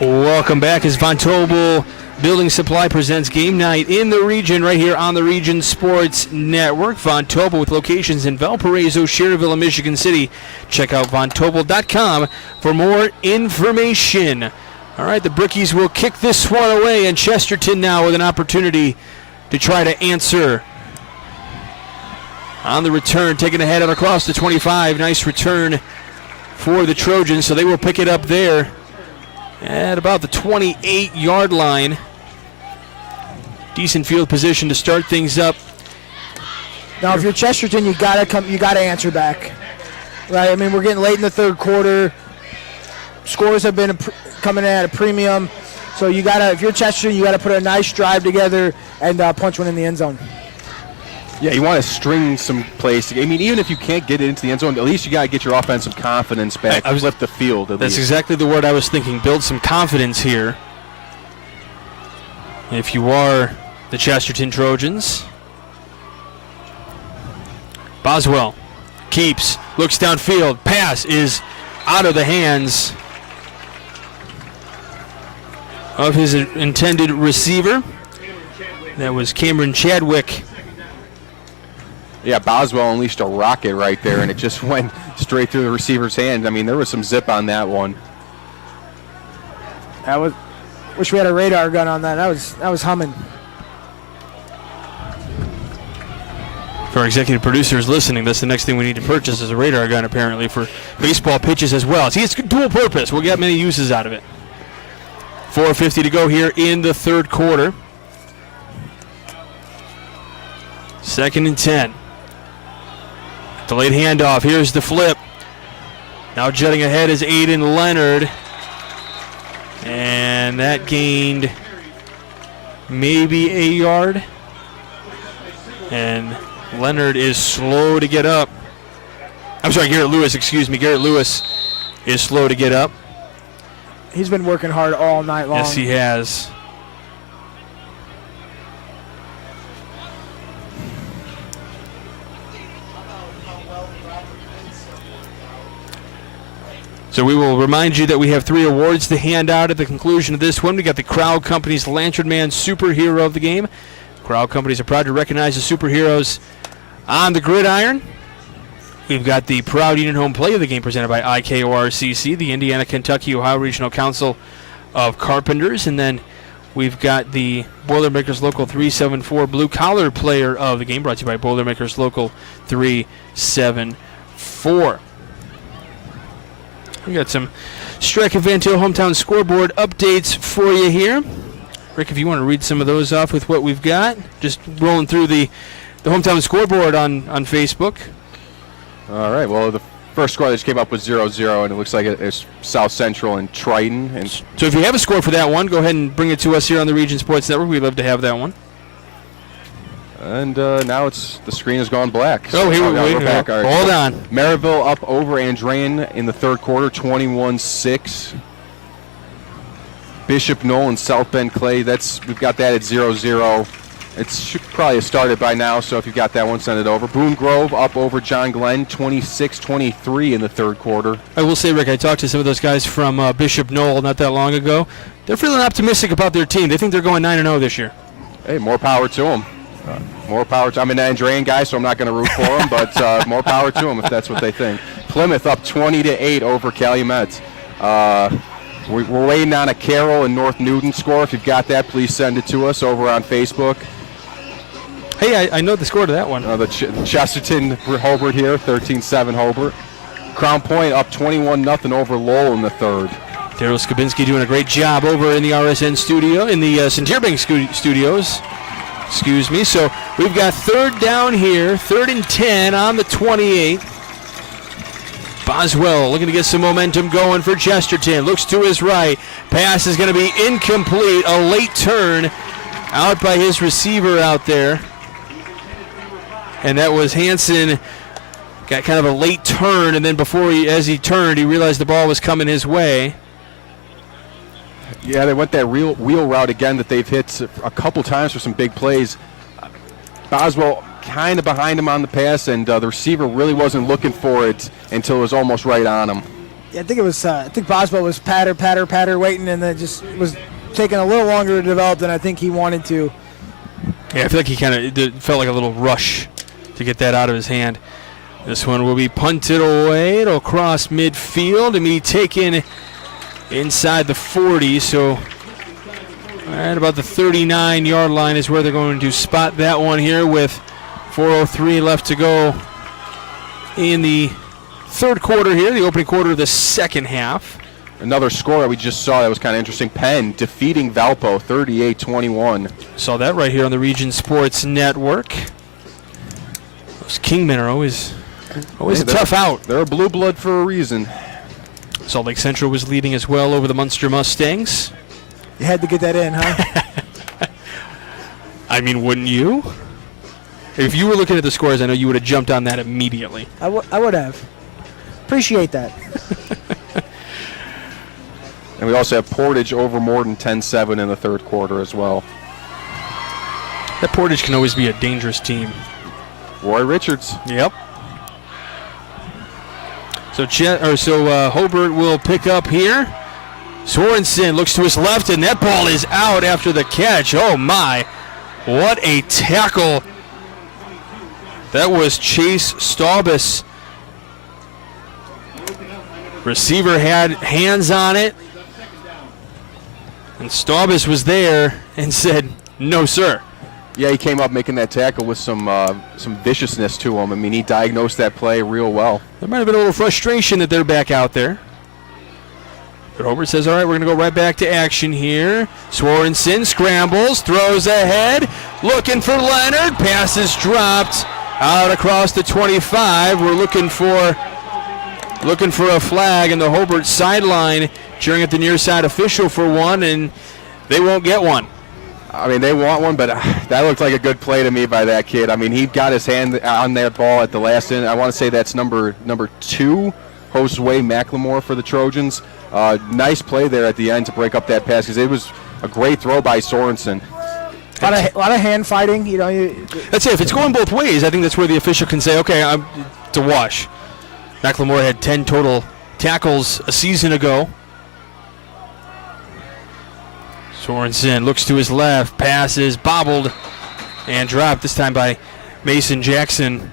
Welcome back as Von Tobel Building Supply presents Game Night in the Region right here on the Region Sports Network. Von Tobel with locations in Valparaiso, Cherville, and Michigan City. Check out vontobel.com for more information. All right, the Brickies will kick this one away, and Chesterton now with an opportunity to try to answer. On the return, taking ahead and across the 25. Nice return for the Trojans, so they will pick it up there at about the 28-yard line. Decent field position to start things up. Now, if you're Chesterton, you gotta answer back, right? I mean, we're getting late in the third quarter. Scores have been coming in at a premium, so you gotta. If you're Chesterton, you gotta put a nice drive together and punch one in the end zone. Yeah, you want to string some plays. I mean, even if you can't get it into the end zone, at least you got to get your offensive confidence back. Flip the field. That's exactly the word I was thinking. Build some confidence here. If you are the Chesterton Trojans. Boswell keeps, looks downfield. Pass is out of the hands of his intended receiver. That was Cameron Chadwick. Yeah, Boswell unleashed a rocket right there, and it just went straight through the receiver's hand. I mean, there was some zip on that one. Wish we had a radar gun on that. That was humming. For our executive producers listening, that's the next thing we need to purchase is a radar gun, apparently, for baseball pitches as well. See, it's dual purpose. We'll get many uses out of it. 4:50 to go here in the third quarter. 2nd and 10. Delayed handoff. Here's the flip. Now jutting ahead is Aiden Leonard. And that gained maybe a yard. And Leonard is slow to get up. I'm sorry, Garrett Lewis, excuse me. Garrett Lewis is slow to get up. He's been working hard all night long. Yes, he has. So we will remind you that we have 3 awards to hand out at the conclusion of this one. We got the Crowd Company's Lantern Man Superhero of the Game. Crowd Companies are proud to recognize the superheroes on the gridiron. We've got the Proud Union Home Play of the Game presented by IKORCC, the Indiana, Kentucky, Ohio Regional Council of Carpenters. And then we've got the Boilermakers Local 374 Blue Collar Player of the Game brought to you by Boilermakers Local 374. We got some Strike and Van Til hometown scoreboard updates for you here. Rick, if you want to read some of those off with what we've got, just rolling through the hometown scoreboard on Facebook. All right, well, the first score that just came up was 0-0, and it looks like it's South Central and Triton. And so if you have a score for that one, go ahead and bring it to us here on the Region Sports Network. We'd love to have that one. And now the screen has gone black. So here we're back. All right. Hold on. Maryville up over Andrean in the third quarter, 21-6. Bishop Knoll and South Bend Clay, we've got that at 0-0. It should probably have started by now, so if you've got that one, send it over. Boone Grove up over John Glenn, 26-23 in the third quarter. I will say, Rick, I talked to some of those guys from Bishop Knoll not that long ago. They're feeling optimistic about their team. They think they're going 9-0 this year. Hey, more power to them. More power to I'm an Andrean guy, so I'm not going to root for them, but more power to them if that's what they think. Plymouth up 20-8 over Calumet. We're waiting on a Carroll and North Newton score. If you've got that, please send it to us over on Facebook. Hey, I know the score to that one. The Chesterton Hobart here, 13-7 Hobart. Crown Point up 21-0 over Lowell in the third. Daryl Skabinski doing a great job over in the RSN studio, in the Centerbank studios. Excuse me. So we've got third down here, 3rd and 10 on the 28. Boswell looking to get some momentum going for Chesterton. Looks to his right. Pass is going to be incomplete. A late turn out by his receiver out there. And that was Hansen. Got kind of a late turn, and then as he turned, he realized the ball was coming his way. Yeah, they went that wheel route again that they've hit a couple times for some big plays. Boswell kind of behind him on the pass, and the receiver really wasn't looking for it until it was almost right on him. Yeah, I think Boswell was patter, waiting, and then just was taking a little longer to develop than I think he wanted to. Yeah, I feel like he kind of felt like a little rush to get that out of his hand. This one will be punted away. It'll cross midfield and be taken inside the 40. So right about the 39-yard line is where they're going to spot that one here with 4:03 left to go in the third quarter here, the opening quarter of the second half. Another score that we just saw that was kind of interesting. Penn defeating Valpo 38-21. Saw that right here on the Region Sports Network. Those Kingmen are always a tough out. They're a blue blood for a reason. Salt Lake Central was leading as well over the Munster Mustangs. You had to get that in, huh? I mean, wouldn't you? If you were looking at the scores, I know you would have jumped on that immediately. I would have. Appreciate that. And we also have Portage over Morton 10-7 in the third quarter as well. That Portage can always be a dangerous team. Roy Richards. Yep. So Hobart will pick up here. Sorensen looks to his left, and that ball is out after the catch. Oh, my. What a tackle. That was Chase Staubus. Receiver had hands on it, and Staubus was there and said, no, sir. Yeah, he came up making that tackle with some viciousness to him. I mean, he diagnosed that play real well. There might have been a little frustration that they're back out there. But Hobart says, all right, we're going to go right back to action here. Sorensen scrambles, throws ahead, looking for Leonard. Pass is dropped out across the 25. We're looking for a flag in the Hobart sideline, cheering at the near side official for one, and they won't get one. I mean, they want one, but that looked like a good play to me by that kid. I mean, he got his hand on that ball at the last end. I want to say that's number 2, Josue McLemore for the Trojans. Nice play there at the end to break up that pass because it was a great throw by Sorensen. A lot of hand fighting, That's it. If it's going both ways, I think that's where the official can say, okay, it's a wash. McLemore had 10 total tackles a season ago. Sorensen looks to his left, passes, bobbled, and dropped, this time by Mason Jackson.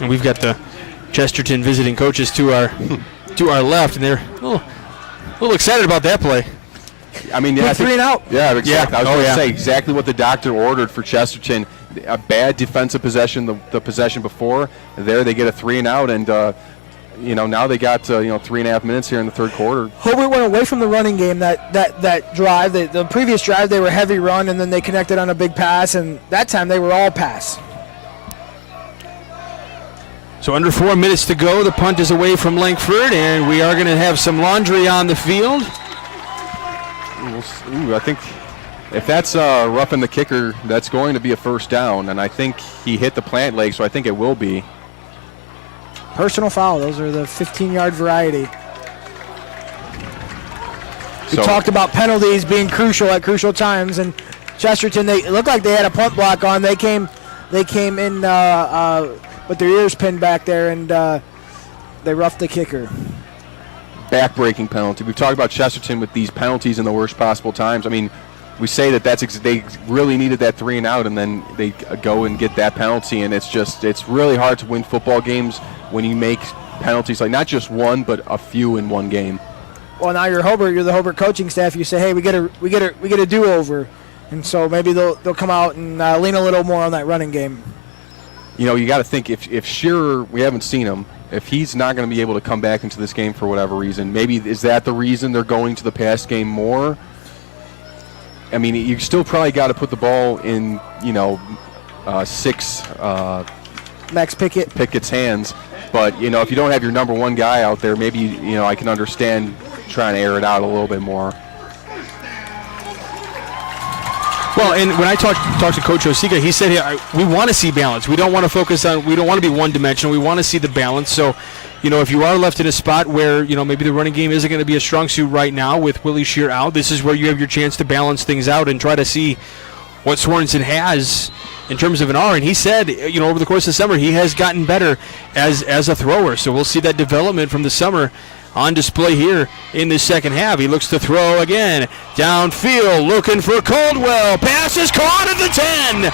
And we've got the Chesterton visiting coaches to our left, and they're a little excited about that play. I mean, yeah, 3 and out. Yeah, exactly. Yeah. I was going to say exactly what the doctor ordered for Chesterton. A bad defensive possession, the possession before. There they get a 3 and out, and now they got 3.5 minutes here in the third quarter. Hobart went away from the running game that drive. The previous drive they were heavy run, and then they connected on a big pass, and that time they were all pass. So under 4 minutes to go, the punt is away from Langford, and we are going to have some laundry on the field. I think if that's roughing the kicker, that's going to be a first down, and I think he hit the plant leg, so I think it will be. Personal foul. Those are the 15-yard variety. We talked about penalties being crucial at crucial times, and Chesterton, it looked like they had a punt block on. They came in with their ears pinned back there, and they roughed the kicker. Back-breaking penalty. We've talked about Chesterton with these penalties in the worst possible times. I mean, we say that they really needed that 3 and out, and then they go and get that penalty, and it's really hard to win football games when you make penalties like not just one, but a few in one game. Well, now you're the Hobart coaching staff. You say, hey, we get a do-over, and so maybe they'll come out and lean a little more on that running game. You got to think if Shearer, we haven't seen him. If he's not going to be able to come back into this game for whatever reason, maybe is that the reason they're going to the pass game more? I mean, you still probably got to put the ball in, Max Pickett's hands. But, if you don't have your number one guy out there, maybe, I can understand trying to air it out a little bit more. Well, and when I talked to Coach Osika, he said, hey, we want to see balance. We don't want to be one-dimensional. We want to see the balance. So, if you are left in a spot where, maybe the running game isn't going to be a strong suit right now with Willie Shear out, this is where you have your chance to balance things out and try to see what Sorensen has in terms of an arm. And he said, over the course of the summer, he has gotten better as a thrower. So we'll see that development from the summer on display here in the second half. He looks to throw again. Downfield, looking for Caldwell. Pass is caught at the 10.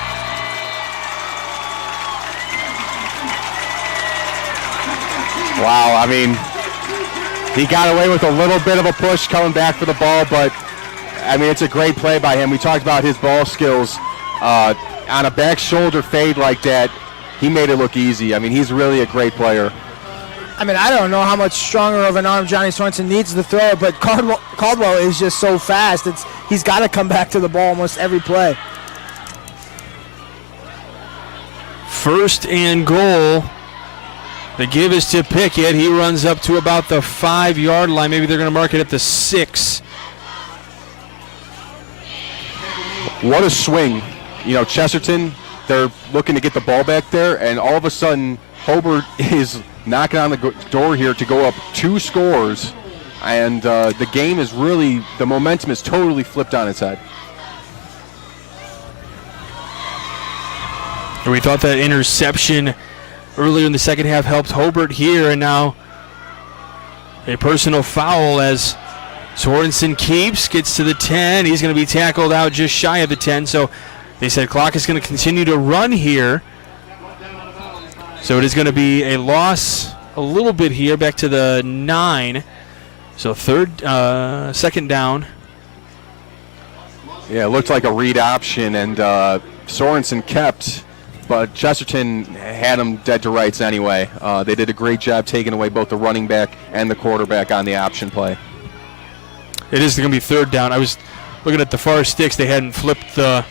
Wow, I mean, he got away with a little bit of a push coming back for the ball, but, I mean, it's a great play by him. We talked about his ball skills. On a back shoulder fade like that, he made it look easy. I mean, he's really a great player. I mean, I don't know how much stronger of an arm Johnny Sorensen needs to throw it, but Caldwell is just so fast. He's got to come back to the ball almost every play. First and goal. The give is to Pickett. He runs up to about the 5-yard line. Maybe they're going to mark it at the 6. What a swing. Chesterton, they're looking to get the ball back there, and all of a sudden, Hobart is knocking on the door here to go up 2 scores, and the game is really, the momentum is totally flipped on its head. We thought that interception earlier in the second half helped Hobart here, and now a personal foul as Sorensen gets to the 10. He's going to be tackled out just shy of the 10, so they said clock is going to continue to run here. So it is going to be a loss a little bit here, back to the 9. So second down. Yeah, it looked like a read option, and Sorensen kept, but Chesterton had him dead to rights anyway. They did a great job taking away both the running back and the quarterback on the option play. It is going to be third down. I was looking at the far sticks. They hadn't flipped the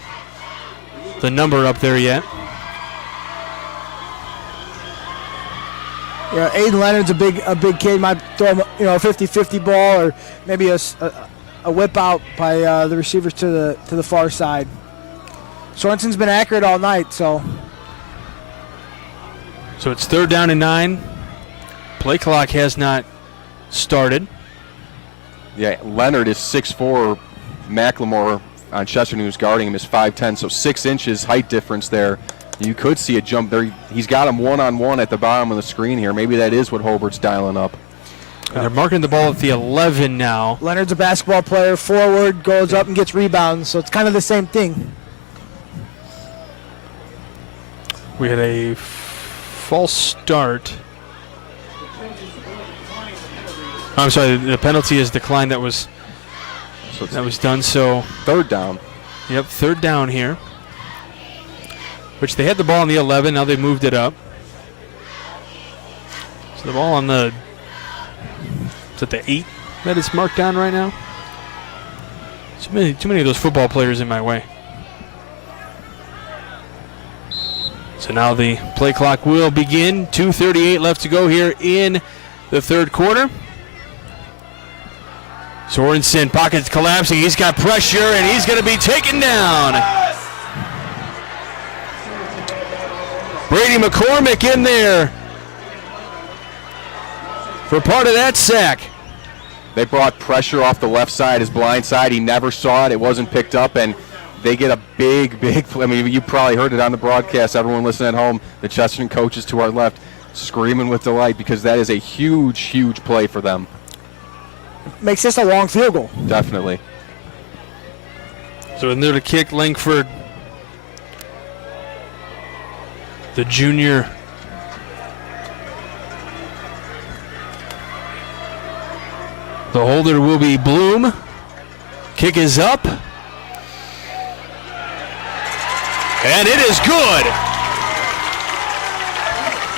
number up there yet. Yeah, Aiden Leonard's a big kid. Might throw him, a 50-50 ball, or maybe a whip out by the receivers to the far side. Sorensen's been accurate all night, so it's third down and 9. Play clock has not started. Yeah, Leonard is 6'4". McLemore on Chesterton, who's guarding him, is 5'10", so 6 inches height difference there. You could see a jump there. He's got him one-on-one at the bottom of the screen here. Maybe that is what Hobart's dialing up. They're marking the ball at the 11 now. Leonard's a basketball player. Forward, goes up and gets rebounds, so it's kind of the same thing. We had a false start. I'm sorry, the penalty is declined. That was done. So third down. Yep, third down here. Which they had the ball on the 11. Now they moved it up. So the ball on the, is it the 8 that it's marked down right now? Too many of those football players in my way. So now the play clock will begin. 2:38 left to go here in the third quarter. Sorensen, pockets collapsing. He's got pressure, and he's going to be taken down. Brady McCormick in there for part of that sack. They brought pressure off the left side, his blind side. He never saw it. It wasn't picked up, and they get a big, I mean, you probably heard it on the broadcast. Everyone listening at home, the Chesterton coaches to our left screaming with delight because that is a huge, huge play for them. Makes this a long field goal. Definitely. So in there to kick, Langford, the junior. The holder will be Bloom. Kick is up. And it is good.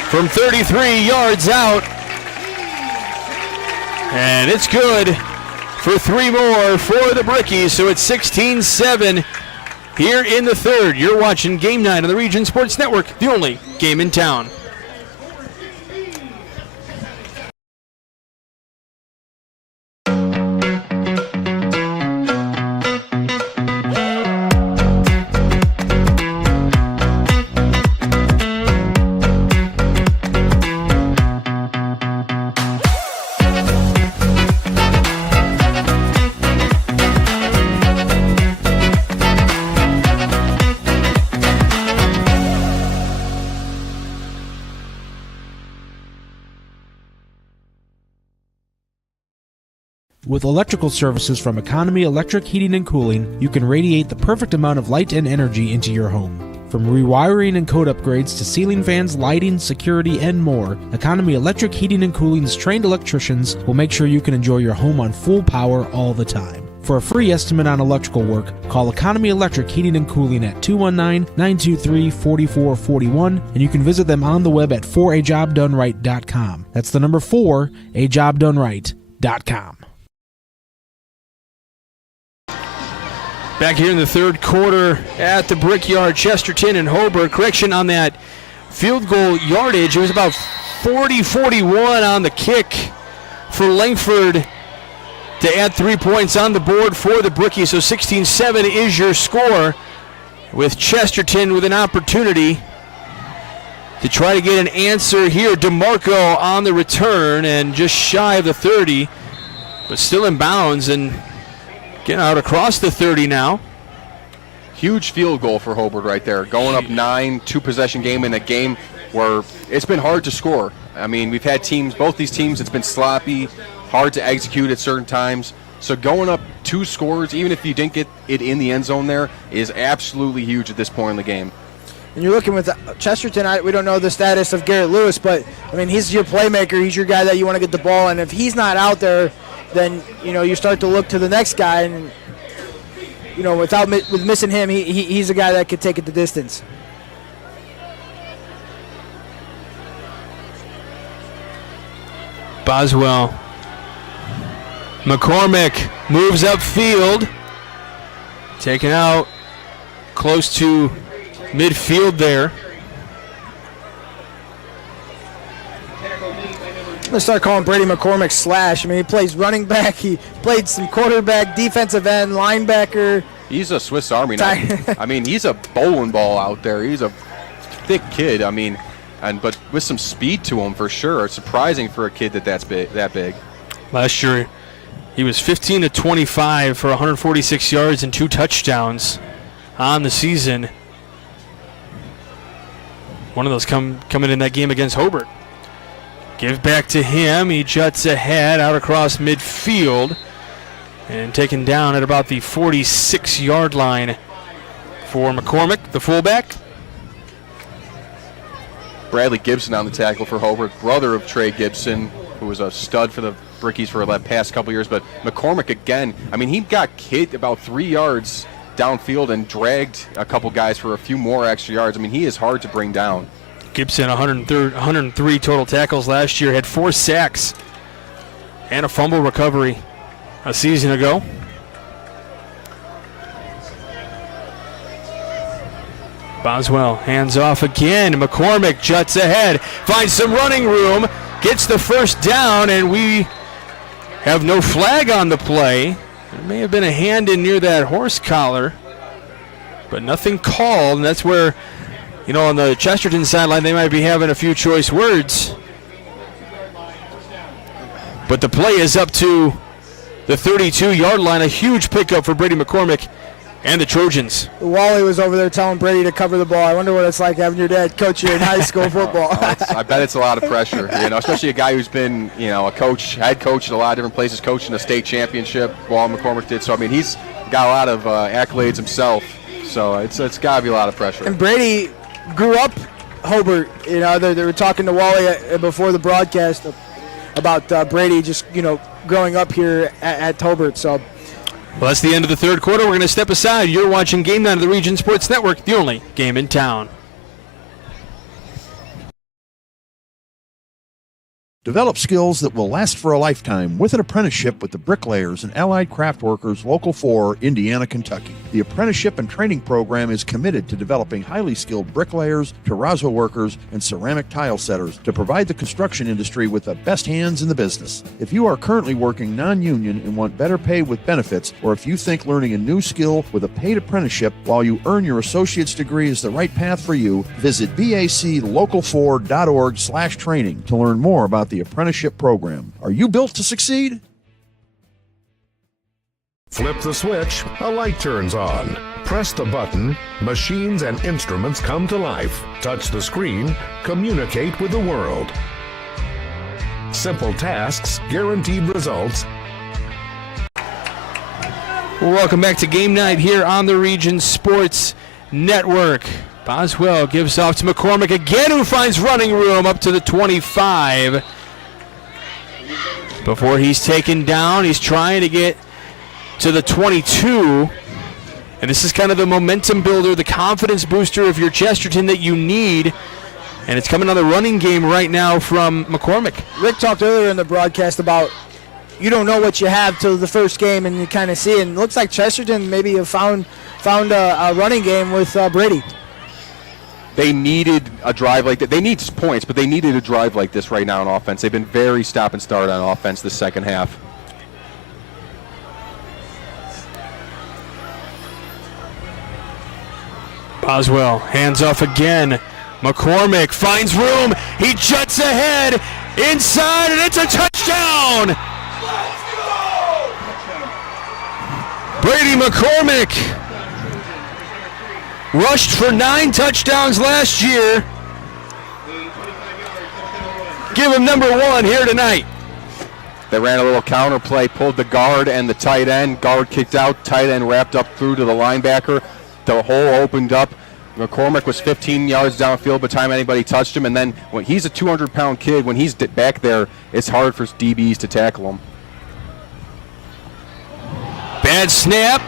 From 33 yards out. And it's good for 3 more for the Brickies. So it's 16-7 here in the third. You're watching Game 9 on the Region Sports Network, the only game in town. With electrical services from Economy Electric Heating and Cooling, you can radiate the perfect amount of light and energy into your home. From rewiring and code upgrades to ceiling fans, lighting, security, and more, Economy Electric Heating and Cooling's trained electricians will make sure you can enjoy your home on full power all the time. For a free estimate on electrical work, call Economy Electric Heating and Cooling at 219-923-4441, and you can visit them on the web at 4ajobdoneright.com. That's the number 4ajobdoneright.com. Back here in the third quarter at the Brickyard, Chesterton and Hobart. Correction on that field goal yardage. It was about 40-41 on the kick for Langford to add 3 points on the board for the Brickies. So 16-7 is your score, with Chesterton with an opportunity to try to get an answer here. DeMarco on the return and just shy of the 30, but still in bounds and getting out across the 30 now. Huge field goal for Hobart right there. Going up 9, 2-possession game in a game where it's been hard to score. I mean, we've had teams, both these teams, it's been sloppy, hard to execute at certain times. So going up 2 scores, even if you didn't get it in the end zone there, is absolutely huge at this point in the game. And you're looking with Chesterton, we don't know the status of Garrett Lewis, but, I mean, he's your playmaker. He's your guy that you want to get the ball. And if he's not out there, then, you know, you start to look to the next guy. And, you know, with missing him, he's a guy that could take it the distance. Boswell. McCormick moves upfield. Taken out close to midfield there. I'm going to start calling Brady McCormick Slash. I mean, he plays running back. He played some quarterback, defensive end, linebacker. He's a Swiss Army knife. I mean, he's a bowling ball out there. He's a thick kid. I mean, but with some speed to him for sure. It's surprising for a kid that's big. Last year, he was 15-25 for 146 yards and 2 touchdowns on the season. One of those coming in that game against Hobart. Give back to him. He juts ahead out across midfield and taken down at about the 46-yard line for McCormick, the fullback. Bradley Gibson on the tackle for Hobart, brother of Trey Gibson, who was a stud for the Brickies for the past couple years. But McCormick, again, I mean, he got hit about 3 yards downfield and dragged a couple guys for a few more extra yards. I mean, he is hard to bring down. Gibson, 103 total tackles last year, had 4 sacks and a fumble recovery a season ago. Boswell hands off again. McCormick juts ahead, finds some running room, gets the first down, and we have no flag on the play. There may have been a hand in near that horse collar, but nothing called, and that's where, you know, on the Chesterton sideline, they might be having a few choice words. But the play is up to the 32-yard line, a huge pickup for Brady McCormick and the Trojans. Wally was over there telling Brady to cover the ball. I wonder what it's like having your dad coach you in high school football. I bet it's a lot of pressure, you know, especially a guy who's been, you know, a coach, head coach at a lot of different places, coaching a state championship. Wally McCormick did. So, I mean, he's got a lot of accolades himself. So it's got to be a lot of pressure. And Brady grew up Hobart. You know, they were talking to Wally before the broadcast about Brady just, you know, growing up here at Hobart. So. Well, that's the end of the third quarter. We're going to step aside. You're watching Game 9 of the Region Sports Network, the only game in town. Develop skills that will last for a lifetime with an apprenticeship with the Bricklayers and Allied Craft Workers Local 4, Indiana, Kentucky. The apprenticeship and training program is committed to developing highly skilled bricklayers, terrazzo workers, and ceramic tile setters to provide the construction industry with the best hands in the business. If you are currently working non-union and want better pay with benefits, or if you think learning a new skill with a paid apprenticeship while you earn your associate's degree is the right path for you, visit baclocal4.org/training to learn more about the apprenticeship program. Are you built to succeed? Flip the switch, a light turns on. Press the button, machines and instruments come to life. Touch the screen, communicate with the world. Simple tasks, guaranteed results. Welcome back to Game Night here on the Region Sports Network. Boswell gives off to McCormick again, who finds running room up to the 25. Before he's taken down, he's trying to get to the 22. And this is kind of the momentum builder, the confidence booster of your Chesterton that you need. And it's coming on the running game right now from McCormick. Rick talked earlier in the broadcast about you don't know what you have till the first game, and you kind of see it. And it looks like Chesterton maybe have found a running game with Brady. They needed a drive like that. They need points, but they needed a drive like this right now on offense. They've been very stop and start on offense this second half. Boswell hands off again. McCormick finds room. He juts ahead inside, and it's a touchdown. Let's go! Brady McCormick rushed for 9 touchdowns last year. Give him number 1 here tonight. They ran a little counter play, pulled the guard and the tight end. Guard kicked out, tight end wrapped up through to the linebacker. The hole opened up. McCormick was 15 yards downfield by the time anybody touched him. And then when he's a 200-pound kid, when he's back there, it's hard for DBs to tackle him. Bad snap.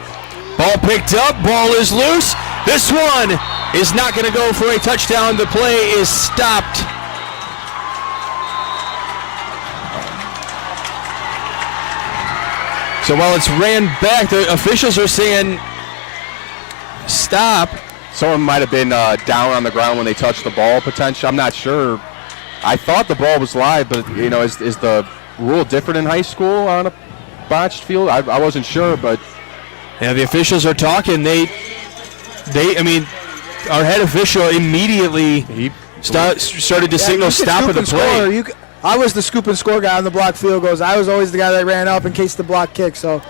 Ball picked up. Ball is loose. This one is not going to go for a touchdown. The play is stopped. So while it's ran back, the officials are saying stop. Someone might have been down on the ground when they touched the ball, potentially. I'm not sure. I thought the ball was live, but, you know, is the rule different in high school on a botched field? I wasn't sure, but... Yeah, the officials are talking. I mean, our head official immediately started to signal stop of the play. I was the scoop and score guy on the block field goals. I was always the guy that ran up in case the block kicked, so...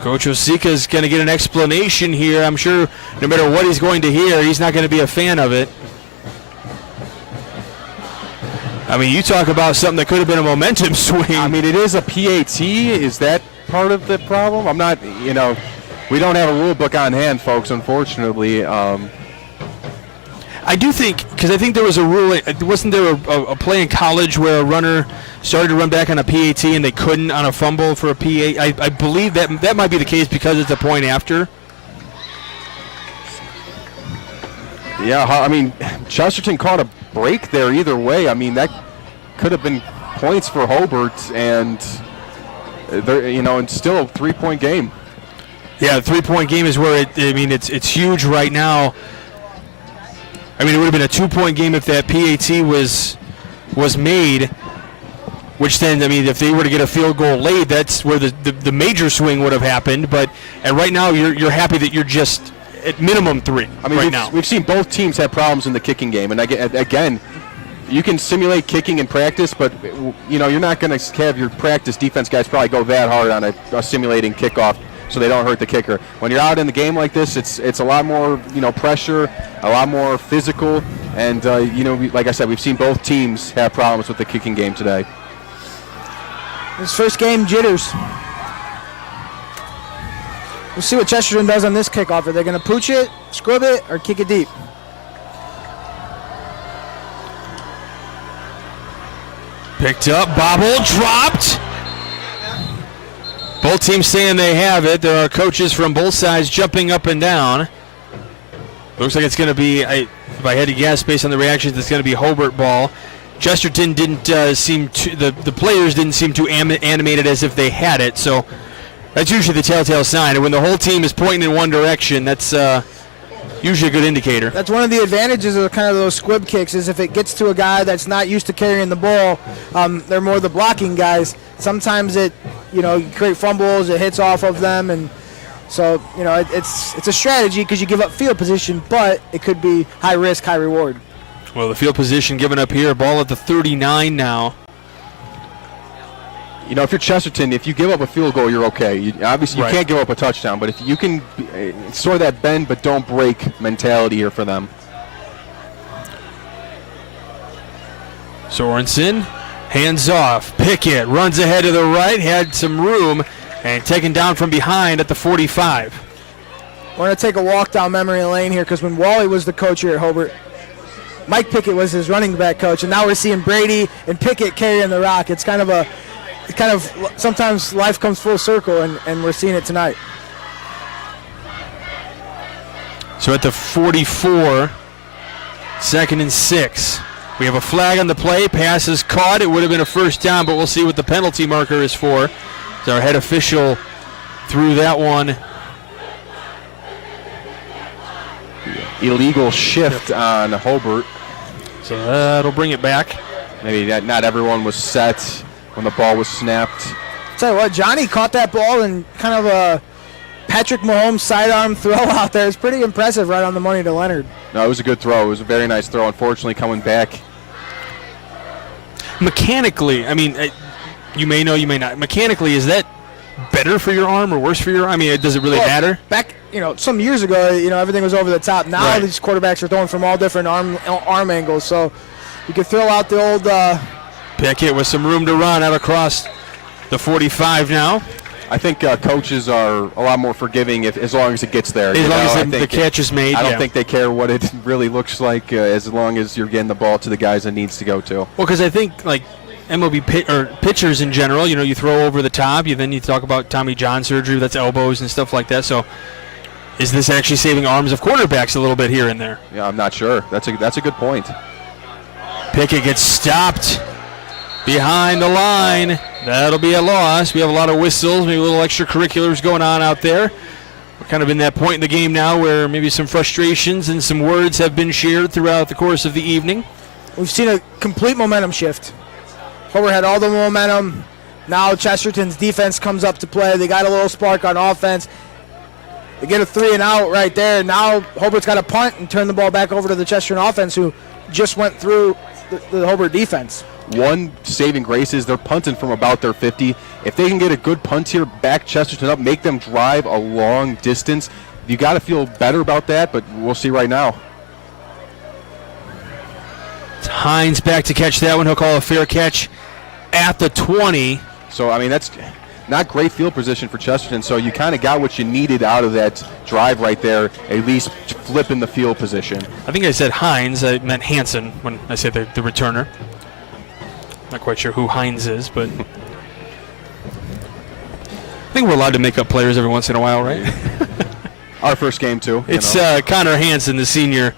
Coach Osika is going to get an explanation here. I'm sure no matter what he's going to hear, he's not going to be a fan of it. I mean, you talk about something that could have been a momentum swing. I mean, it is a PAT. Is that part of the problem? I'm not, you know, we don't have a rule book on hand, folks, unfortunately. I do think, because I think there was a rule, wasn't there a play in college where a runner started to run back on a PAT and they couldn't on a fumble for a PA? I believe that might be the case because it's a point after. Yeah, I mean, Chesterton caught a break there either way. I mean, that could have been points for Hobart, and it's still a 3-point game. Yeah, the 3-point game is where it's huge right now. I mean, it would have been a 2-point game if that PAT was made, which then, I mean, if they were to get a field goal late, that's where the major swing would have happened. But right now, you're happy that you're just at minimum 3. I mean, we've seen both teams have problems in the kicking game, and again, you can simulate kicking in practice, but you're not going to have your practice defense guys probably go that hard on a simulating kickoff, so they don't hurt the kicker. When you're out in the game like this, it's a lot more pressure, a lot more physical, and like I said, we've seen both teams have problems with the kicking game today. This first game jitters. We'll see what Chesterton does on this kickoff. Are they going to pooch it, scrub it, or kick it deep? Picked up, bobble, dropped. Both teams saying they have it. There are coaches from both sides jumping up and down. Looks like it's going to be, if I had to guess based on the reactions, it's going to be Hobart ball. Chesterton didn't seem to, the players didn't seem too animated as if they had it. So that's usually the telltale sign. And when the whole team is pointing in one direction, that's usually a good indicator. That's one of the advantages of kind of those squib kicks is if it gets to a guy that's not used to carrying the ball, they're more the blocking guys. Sometimes it, you create fumbles, it hits off of them, and so, it's a strategy because you give up field position, but it could be high risk, high reward. Well, the field position given up here, ball at the 39 now. If you're Chesterton, if you give up a field goal, you're okay. Obviously, you can't give up a touchdown, but if you can sort of that bend but don't break mentality here for them. Sorensen, hands off. Pickett runs ahead to the right, had some room, and taken down from behind at the 45. We're going to take a walk down memory lane here because when Wally was the coach here at Hobart, Mike Pickett was his running back coach, and now we're seeing Brady and Pickett carrying the rock. It's kind of sometimes life comes full circle, and we're seeing it tonight. So at the 44, 2nd and 6. We have a flag on the play. Pass is caught. It would have been a first down, but we'll see what the penalty marker is for. So our head official threw that one. Illegal shift on Hobart. So that'll bring it back. Maybe not everyone was set when the ball was snapped. Tell you what, Johnny caught that ball and kind of a Patrick Mahomes sidearm throw out there. It's pretty impressive, right on the money to Leonard. No, it was a good throw. It was a very nice throw. Unfortunately, coming back. Mechanically, you may know, you may not. Mechanically, is that better for your arm or worse for your arm? Does it really matter? Back, some years ago, everything was over the top. Now these quarterbacks are throwing from all different arm angles, so you can throw out the old. Pickett with some room to run out across the 45 now. I think coaches are a lot more forgiving as long as it gets there. As long as the catch is made. I don't think they care what it really looks like as long as you're getting the ball to the guys it needs to go to. Well, because I think MLB pitchers in general, you throw over the top. Then you talk about Tommy John surgery, that's elbows and stuff like that. So, is this actually saving arms of quarterbacks a little bit here and there? Yeah, I'm not sure. That's a good point. Pickett gets stopped behind the line. That'll be a loss. We have a lot of whistles, maybe a little extracurriculars going on out there. We're kind of in that point in the game now where maybe some frustrations and some words have been shared throughout the course of the evening. We've seen a complete momentum shift. Hobart had all the momentum. Now Chesterton's defense comes up to play. They got a little spark on offense. They get a 3-and-out right there. Now Hobart's got to punt and turn the ball back over to the Chesterton offense, who just went through the Hobart defense. One saving grace is they're punting from about their 50. If they can get a good punt here, back Chesterton up, make them drive a long distance, you got to feel better about that, but we'll see right now. It's Hines back to catch that one. He'll call a fair catch at the 20. So, that's not great field position for Chesterton, so you kind of got what you needed out of that drive right there, at least flipping the field position. I think I said Hines. I meant Hansen when I said the returner. Not quite sure who Hines is, but I think we're allowed to make up players every once in a while, right? Our first game, too. It's Connor Hansen, the senior.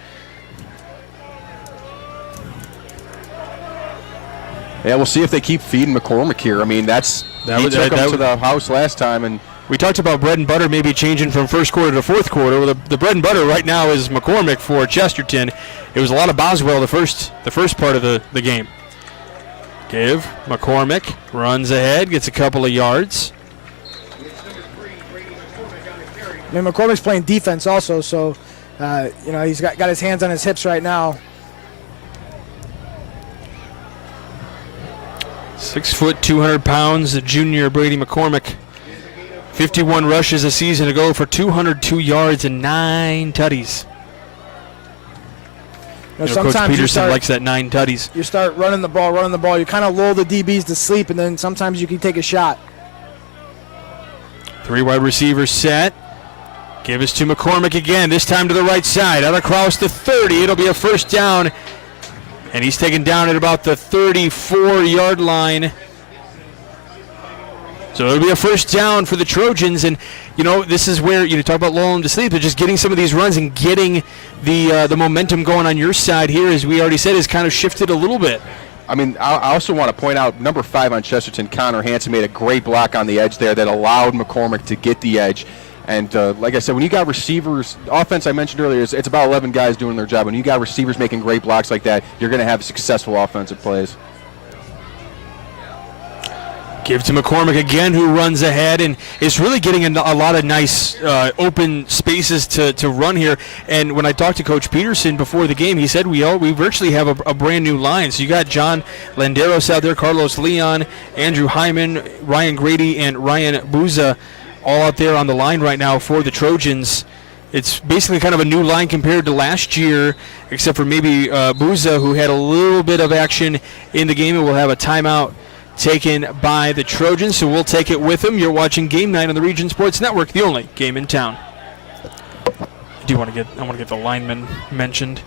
Yeah, we'll see if they keep feeding McCormick here. He took him to the house last time, and we talked about bread and butter maybe changing from first quarter to fourth quarter. Well, the bread and butter right now is McCormick for Chesterton. It was a lot of Boswell the first part of the game. McCormick runs ahead, gets a couple of yards. McCormick's playing defense also, so he's got his hands on his hips right now. 6 foot, 200 pounds, the junior Brady McCormick. 51 rushes a season ago for 202 yards and 9 tutties. Coach Peterson likes that 9 tutties. You start running the ball. You kind of lull the DBs to sleep, and then sometimes you can take a shot. 3 wide receivers set. Give us to McCormick again, this time to the right side. Out across the 30. It'll be a first down. And he's taken down at about the 34-yard line. So it'll be a first down for the Trojans. And, this is where you talk about lulling them to sleep, but just getting some of these runs and getting the momentum going on your side here, as we already said, has kind of shifted a little bit. I mean, I also want to point out number 5 on Chesterton, Connor Hansen, made a great block on the edge there that allowed McCormick to get the edge. And like I said, when you got receivers, offense I mentioned earlier, it's about 11 guys doing their job. When you got receivers making great blocks like that, you're going to have successful offensive plays. Give to McCormick again, who runs ahead and is really getting a lot of nice open spaces to run here. And when I talked to Coach Peterson before the game, he said we virtually have a brand new line. So you got John Landeros out there, Carlos Leon, Andrew Hyman, Ryan Grady, and Ryan Buza all out there on the line right now for the Trojans. It's basically kind of a new line compared to last year, except for maybe Buza, who had a little bit of action in the game and will have a timeout taken by the Trojans, so we'll take it with them. You're watching Game Night on the Region Sports Network, the only game in town. I want to get the lineman mentioned.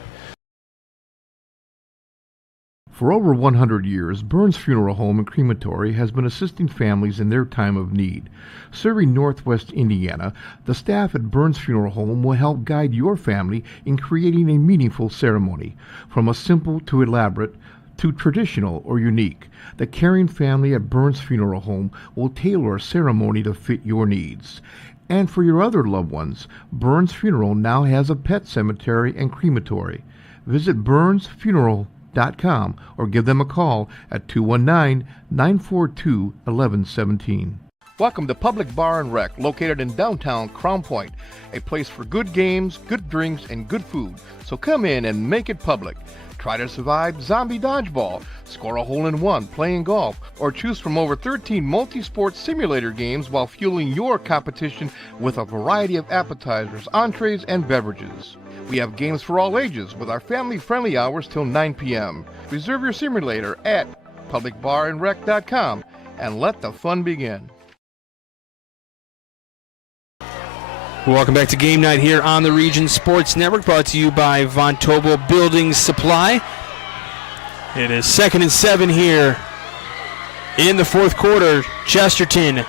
For over 100 years, Burns Funeral Home and Crematory has been assisting families in their time of need. Serving Northwest Indiana, the staff at Burns Funeral Home will help guide your family in creating a meaningful ceremony, from a simple to elaborate to traditional or unique. The caring family at Burns Funeral Home will tailor a ceremony to fit your needs. And for your other loved ones, Burns Funeral now has a pet cemetery and crematory. Visit burnsfuneral.com or give them a call at 219-942-1117. Welcome to Public Bar and Rec, located in downtown Crown Point, a place for good games, good drinks, and good food. So come in and make it public. Try to survive zombie dodgeball, score a hole-in-one playing golf, or choose from over 13 multi-sport simulator games while fueling your competition with a variety of appetizers, entrees, and beverages. We have games for all ages with our family-friendly hours till 9 p.m. Reserve your simulator at publicbarandrec.com and let the fun begin. Welcome back to Game Night here on the Region Sports Network, brought to you by Von Tobel Building Supply. It is 2nd and 7 here in the fourth quarter. Chesterton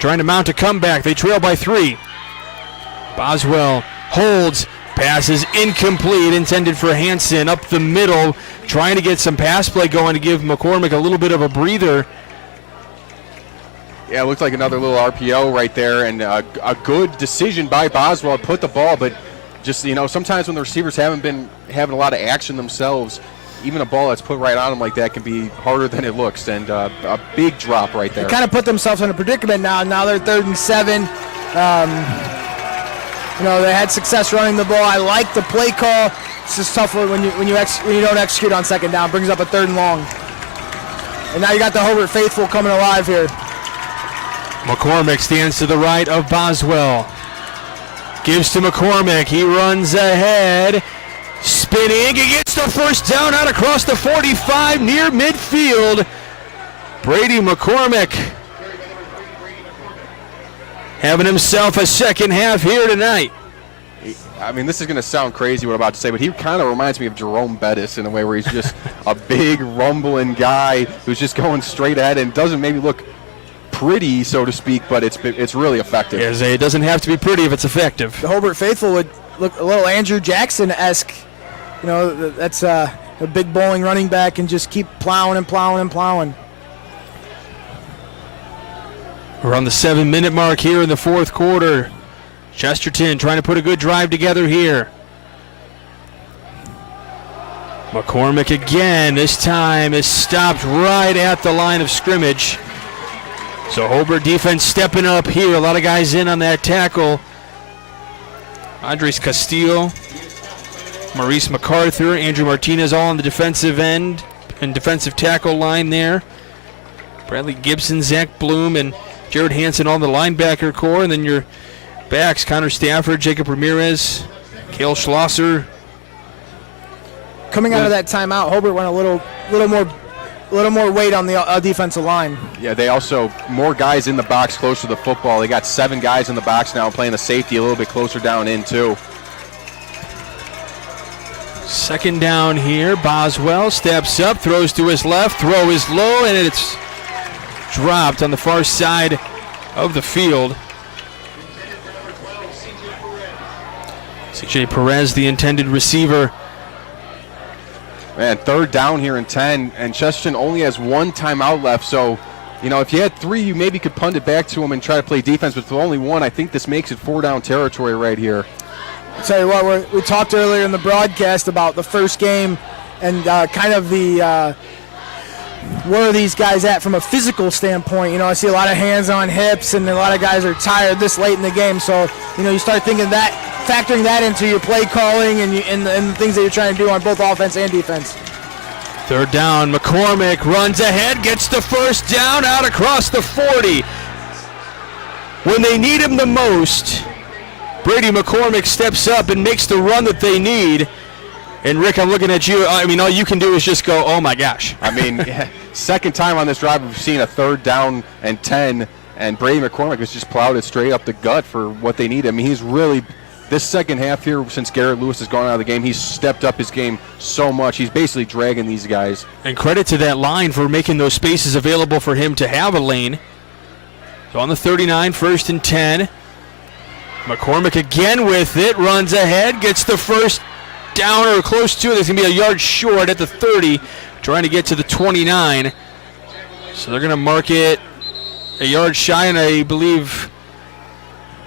trying to mount a comeback. They trail by 3. Boswell holds, passes incomplete, intended for Hansen up the middle, trying to get some pass play going to give McCormick a little bit of a breather. Yeah, it looked like another little RPO right there, and a good decision by Boswell to put the ball, but just, sometimes when the receivers haven't been having a lot of action themselves, even a ball that's put right on them like that can be harder than it looks, and a big drop right there. They kind of put themselves in a predicament now. Now they're 3rd and 7. They had success running the ball. I like the play call. It's just tough when you don't execute on 2nd down. Brings up a 3rd and long. And now you got the Hobart faithful coming alive here. McCormick stands to the right of Boswell. Gives to McCormick. He runs ahead. Spinning. He gets the first down out across the 45 near midfield. Brady McCormick having himself a second half here tonight. I mean, this is going to sound crazy what I'm about to say, but he kind of reminds me of Jerome Bettis in a way where he's just a big, rumbling guy who's just going straight at it and doesn't maybe look pretty, so to speak, but it's really effective. It doesn't have to be pretty if it's effective. The Hobart faithful would look a little Andrew Jackson-esque. That's a big bowling running back and just keep plowing and plowing and plowing. We're on the 7-minute mark here in the fourth quarter. Chesterton trying to put a good drive together here. McCormick again, this time is stopped right at the line of scrimmage. So Hobart defense stepping up here. A lot of guys in on that tackle. Andres Castillo, Maurice MacArthur, Andrew Martinez all on the defensive end and defensive tackle line there. Bradley Gibson, Zach Bloom, and Jared Hansen on the linebacker core. And then your backs, Connor Stafford, Jacob Ramirez, Cale Schlosser. Coming out of that timeout, Hobart went a little more weight on the defensive line. Yeah, they also, more guys in the box closer to the football. They got 7 guys in the box now playing the safety a little bit closer down in too. 2nd down here. Boswell steps up, throws to his left, throw is low, and it's dropped on the far side of the field. CJ Perez, the intended receiver Man, third down here and 10, and Chesterton only has one timeout left, so, if you had 3, you maybe could punt it back to him and try to play defense, but with only 1, I think this makes it 4-down territory right here. I'll tell you what, we talked earlier in the broadcast about the first game and kind of the where are these guys at from a physical standpoint. I see a lot of hands on hips, and a lot of guys are tired this late in the game, so, you start thinking that, factoring that into your play calling and the things that you're trying to do on both offense and defense. Third down, McCormick runs ahead, gets the first down out across the 40. When they need him the most, Brady McCormick steps up and makes the run that they need. And, Rick, I'm looking at you. All you can do is just go, oh, my gosh. Second time on this drive we've seen a third down and 10, and Brady McCormick has just plowed it straight up the gut for what they need. He's really, this second half here, since Garrett Lewis has gone out of the game, he's stepped up his game so much. He's basically dragging these guys. And credit to that line for making those spaces available for him to have a lane. So on the 39, 1st and 10. McCormick again with it, runs ahead, gets the first down or close to it. There's going to be a yard short at the 30, trying to get to the 29. So they're going to mark it a yard shy, and I believe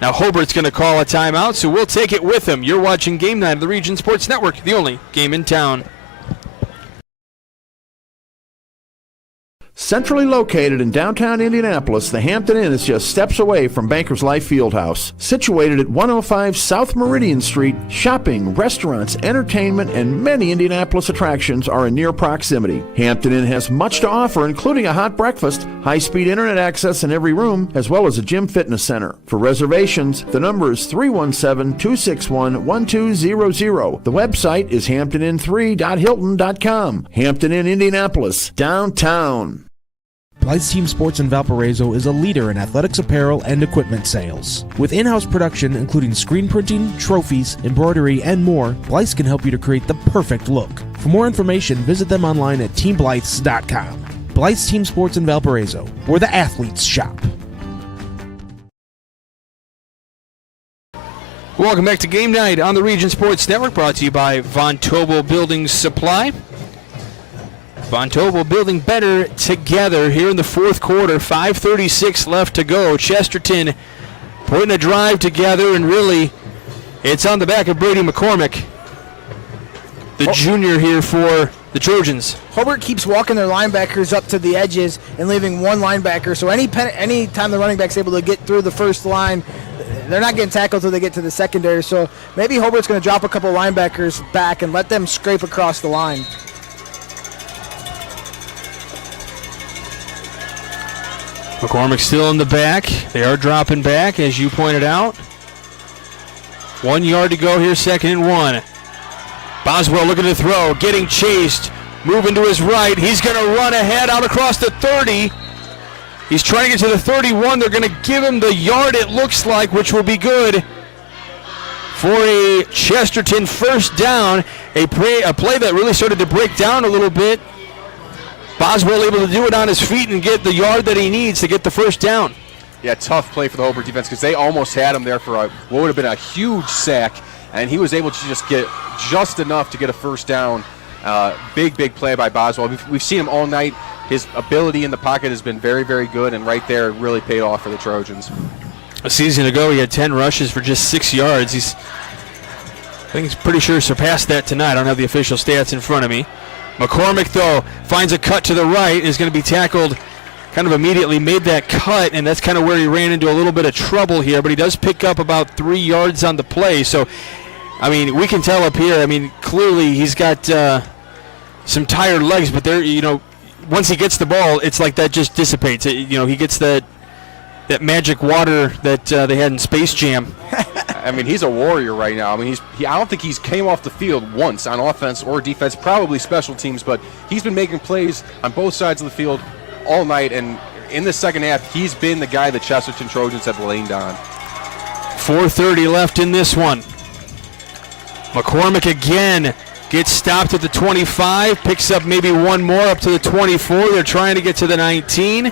now Hobart's going to call a timeout, so we'll take it with him. You're watching Game Night of the Region Sports Network, the only game in town. Centrally located in downtown Indianapolis, the Hampton Inn is just steps away from Bankers Life Fieldhouse. Situated at 105 South Meridian Street, shopping, restaurants, entertainment, and many Indianapolis attractions are in near proximity. Hampton Inn has much to offer, including a hot breakfast, high-speed internet access in every room, as well as a gym fitness center. For reservations, the number is 317-261-1200. The website is hamptonin3.hilton.com. Hampton Inn, Indianapolis, downtown. Blythe's Team Sports in Valparaiso is a leader in athletics apparel and equipment sales. With in-house production including screen printing, trophies, embroidery, and more, Blythe's can help you to create the perfect look. For more information, visit them online at teamblythes.com. Blythe's Team Sports in Valparaiso, where the athletes shop. Welcome back to Game Night on the Region Sports Network, brought to you by Von Tobel Building Supply. Von Tobel building better together here in the fourth quarter. 5:36 left to go. Chesterton putting a drive together, and really it's on the back of Brady McCormick, the junior here for the Trojans. Hobart keeps walking their linebackers up to the edges and leaving one linebacker. So any time the running back's able to get through the first line, they're not getting tackled until they get to the secondary. So maybe Hobart's going to drop a couple linebackers back and let them scrape across the line. McCormick still in the back. They are dropping back, as you pointed out. 1 yard to go here, 2nd and 1. Boswell looking to throw, getting chased, moving to his right. He's going to run ahead out across the 30. He's trying to get to the 31. They're going to give him the yard, it looks like, which will be good for a Chesterton first down. A play that really started to break down a little bit. Boswell able to do it on his feet and get the yard that he needs to get the first down. Yeah, tough play for the Hobart defense because they almost had him there for what would have been a huge sack, and he was able to just get just enough to get a first down. Big play by Boswell. We've seen him all night. His ability in the pocket has been very, very good, and right there it really paid off for the Trojans. A season ago, he had 10 rushes for just 6 yards. I think he's pretty sure surpassed that tonight. I don't have the official stats in front of me. McCormick, though, finds a cut to the right, is going to be tackled kind of immediately, made that cut, and that's kind of where he ran into a little bit of trouble here, but he does pick up about 3 yards on the play. So, we can tell up here, clearly he's got some tired legs, but there, once he gets the ball, it's like that just dissipates. He gets that magic water that they had in Space Jam. He's a warrior right now. I don't think he's came off the field once on offense or defense, probably special teams, but he's been making plays on both sides of the field all night, and in the second half, he's been the guy the Chesterton Trojans have leaned on. 4:30 left in this one. McCormick again gets stopped at the 25, picks up maybe one more up to the 24. They're trying to get to the 19.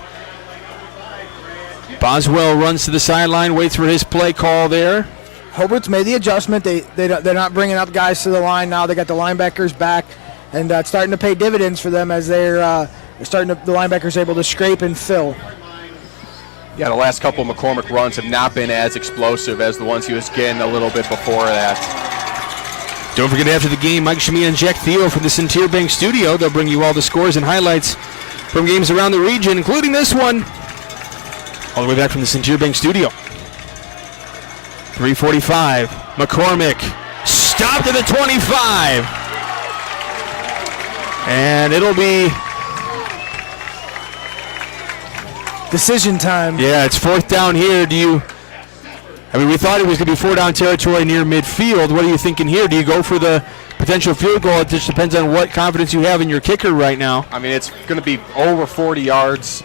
Boswell runs to the sideline, waits for his play call there. Hobart's made the adjustment. They're not bringing up guys to the line now. They got the linebackers back. and it's starting to pay dividends for them as the linebackers able to scrape and fill. Yeah, the last couple of McCormick runs have not been as explosive as the ones he was getting a little bit before that. Don't forget, after the game, Mike Shimea and Jack Theo from the Centier Bank studio. They'll bring you all the scores and highlights from games around the region, including this one, all the way back from the Centier Bank studio. 3:45, McCormick stopped at the 25. And it'll be decision time. Yeah, it's 4th down here. We thought it was going to be 4-down territory near midfield. What are you thinking here? Do you go for the potential field goal? It just depends on what confidence you have in your kicker right now. I mean, it's going to be over 40 yards.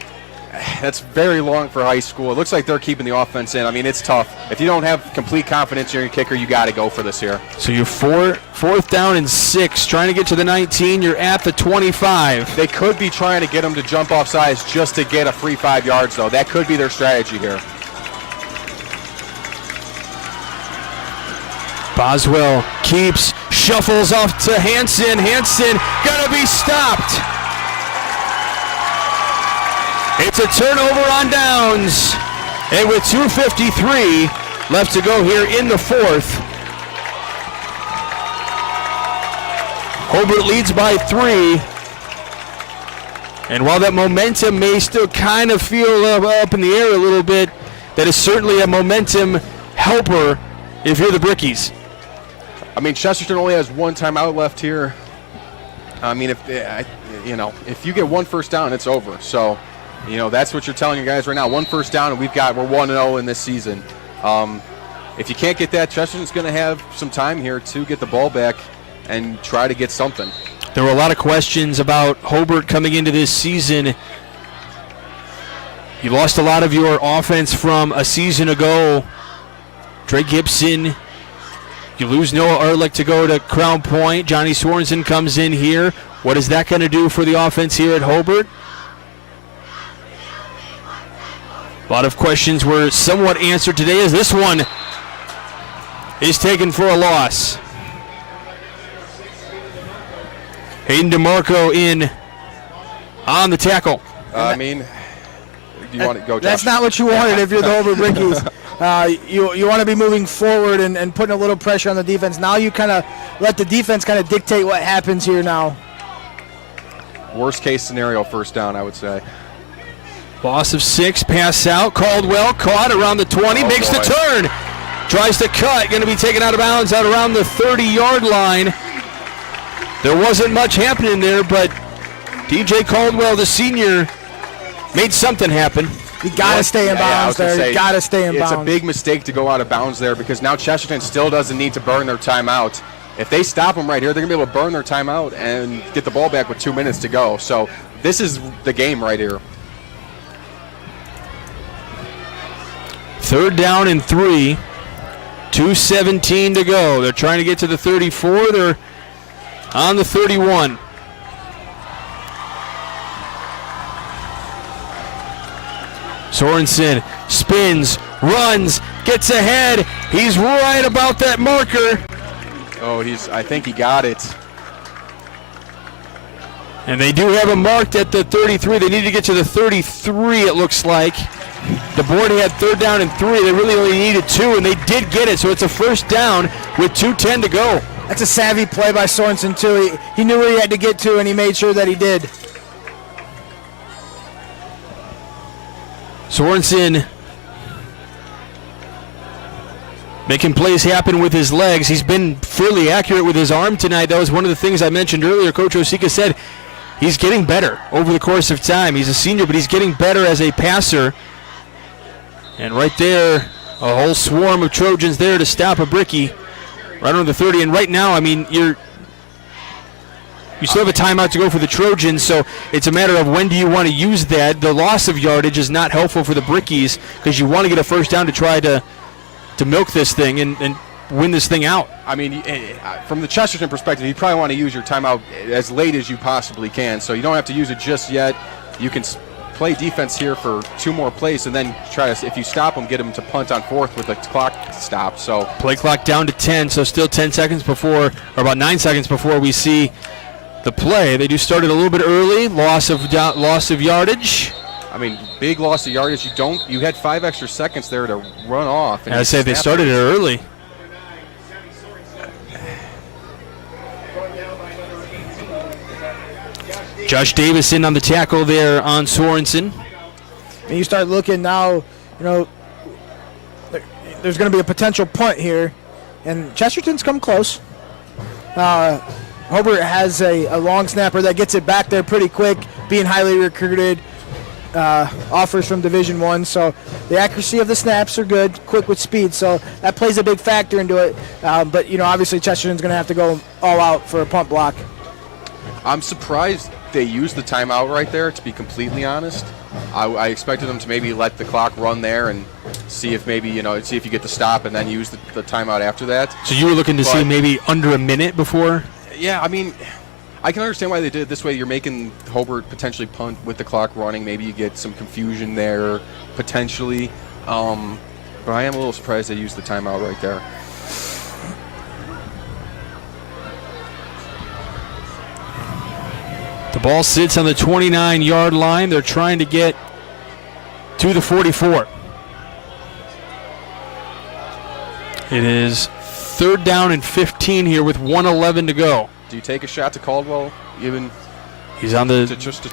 That's very long for high school. It looks like they're keeping the offense in. I mean, it's tough. If you don't have complete confidence in your kicker, you got to go for this here. So you're 4th down and 6, trying to get to the 19. You're at the 25. They could be trying to get them to jump off sides just to get a free 5 yards, though. That could be their strategy here. Boswell keeps, shuffles off to Hansen. Hansen gonna be stopped. It's a turnover on downs. And with 2:53 left to go here in the 4th, Hobart leads by 3. And while that momentum may still kind of feel up in the air a little bit, that is certainly a momentum helper if you're the Brickies. I mean, Chesterton only has one timeout left here. I mean, if you get one first down, it's over. So, that's what you're telling your guys right now. One first down, and we're 1-0 in this season. If you can't get that, Chesterton's going to have some time here to get the ball back and try to get something. There were a lot of questions about Hobart coming into this season. You lost a lot of your offense from a season ago. Trey Gibson. You lose Noah Ehrlich to go to Crown Point. Johnny Sorensen comes in here. What is that going to do for the offense here at Hobart? A lot of questions were somewhat answered today, as this one is taken for a loss. Hayden DeMarco in on the tackle. Do you want to go, Josh? That's not what you wanted if you're the Hobart Brickies. You want to be moving forward and putting a little pressure on the defense. Now you kind of let the defense kind of dictate what happens here now. Worst case scenario, first down, I would say. Loss of 6, pass out. Caldwell caught around the 20, makes the turn. Tries to cut, going to be taken out of bounds out around the 30-yard line. There wasn't much happening there, but DJ Caldwell, the senior, made something happen. You got to stay in bounds there. You got to stay in bounds. It's a big mistake to go out of bounds there because now Chesterton still doesn't need to burn their timeout. If they stop them right here, they're going to be able to burn their timeout and get the ball back with 2 minutes to go. So this is the game right here. 3rd down and 3. 2:17 to go. They're trying to get to the 34. They're on the 31. Sorensen spins, runs, gets ahead. He's right about that marker. I think he got it. And they do have him marked at the 33. They need to get to the 33, it looks like. The board had 3rd down and 3. They really only needed 2, and they did get it. So it's a first down with 2:10 to go. That's a savvy play by Sorensen, too. He knew where he had to get to, and he made sure that he did. Sorensen making plays happen with his legs. He's been fairly accurate with his arm tonight. That was one of the things I mentioned earlier. Coach Osika said he's getting better over the course of time. He's a senior, but he's getting better as a passer. And right there, a whole swarm of Trojans there to stop a Brickie right on the 30. And right now, I mean, you still have a timeout to go for the Trojans, so it's a matter of when do you want to use that. The loss of yardage is not helpful for the Brickies because you want to get a first down to try to milk this thing and win this thing out. I mean, from the Chesterton perspective, you probably want to use your timeout as late as you possibly can, so you don't have to use it just yet. You can play defense here for 2 more plays and then try to, if you stop them, get them to punt on 4th with the clock stop. So play clock down to 10, so still 10 seconds before, or about 9 seconds before we see the play. They do start it a little bit early, loss of yardage. I mean, big loss of yardage. You had 5 extra seconds there to run off. And I say they started it early. Josh Davis in on the tackle there on Sorensen. And you start looking now, there's going to be a potential punt here. And Chesterton's come close. Hobart has a long snapper that gets it back there pretty quick, being highly recruited, offers from Division I. So the accuracy of the snaps are good, quick with speed. So that plays a big factor into it. But, obviously Chesterton's going to have to go all out for a punt block. I'm surprised they used the timeout right there, to be completely honest. I expected them to maybe let the clock run there and see if maybe, see if you get the stop and then use the timeout after that. So you were looking to see maybe under a minute before? Yeah, I mean, I can understand why they did it this way. You're making Hobart potentially punt with the clock running. Maybe you get some confusion there, potentially. But I am a little surprised they used the timeout right there. The ball sits on the 29-yard line. They're trying to get to the 44. It is 3rd down and 15 here with 1:11 to go. Do you take a shot to Caldwell? He's on the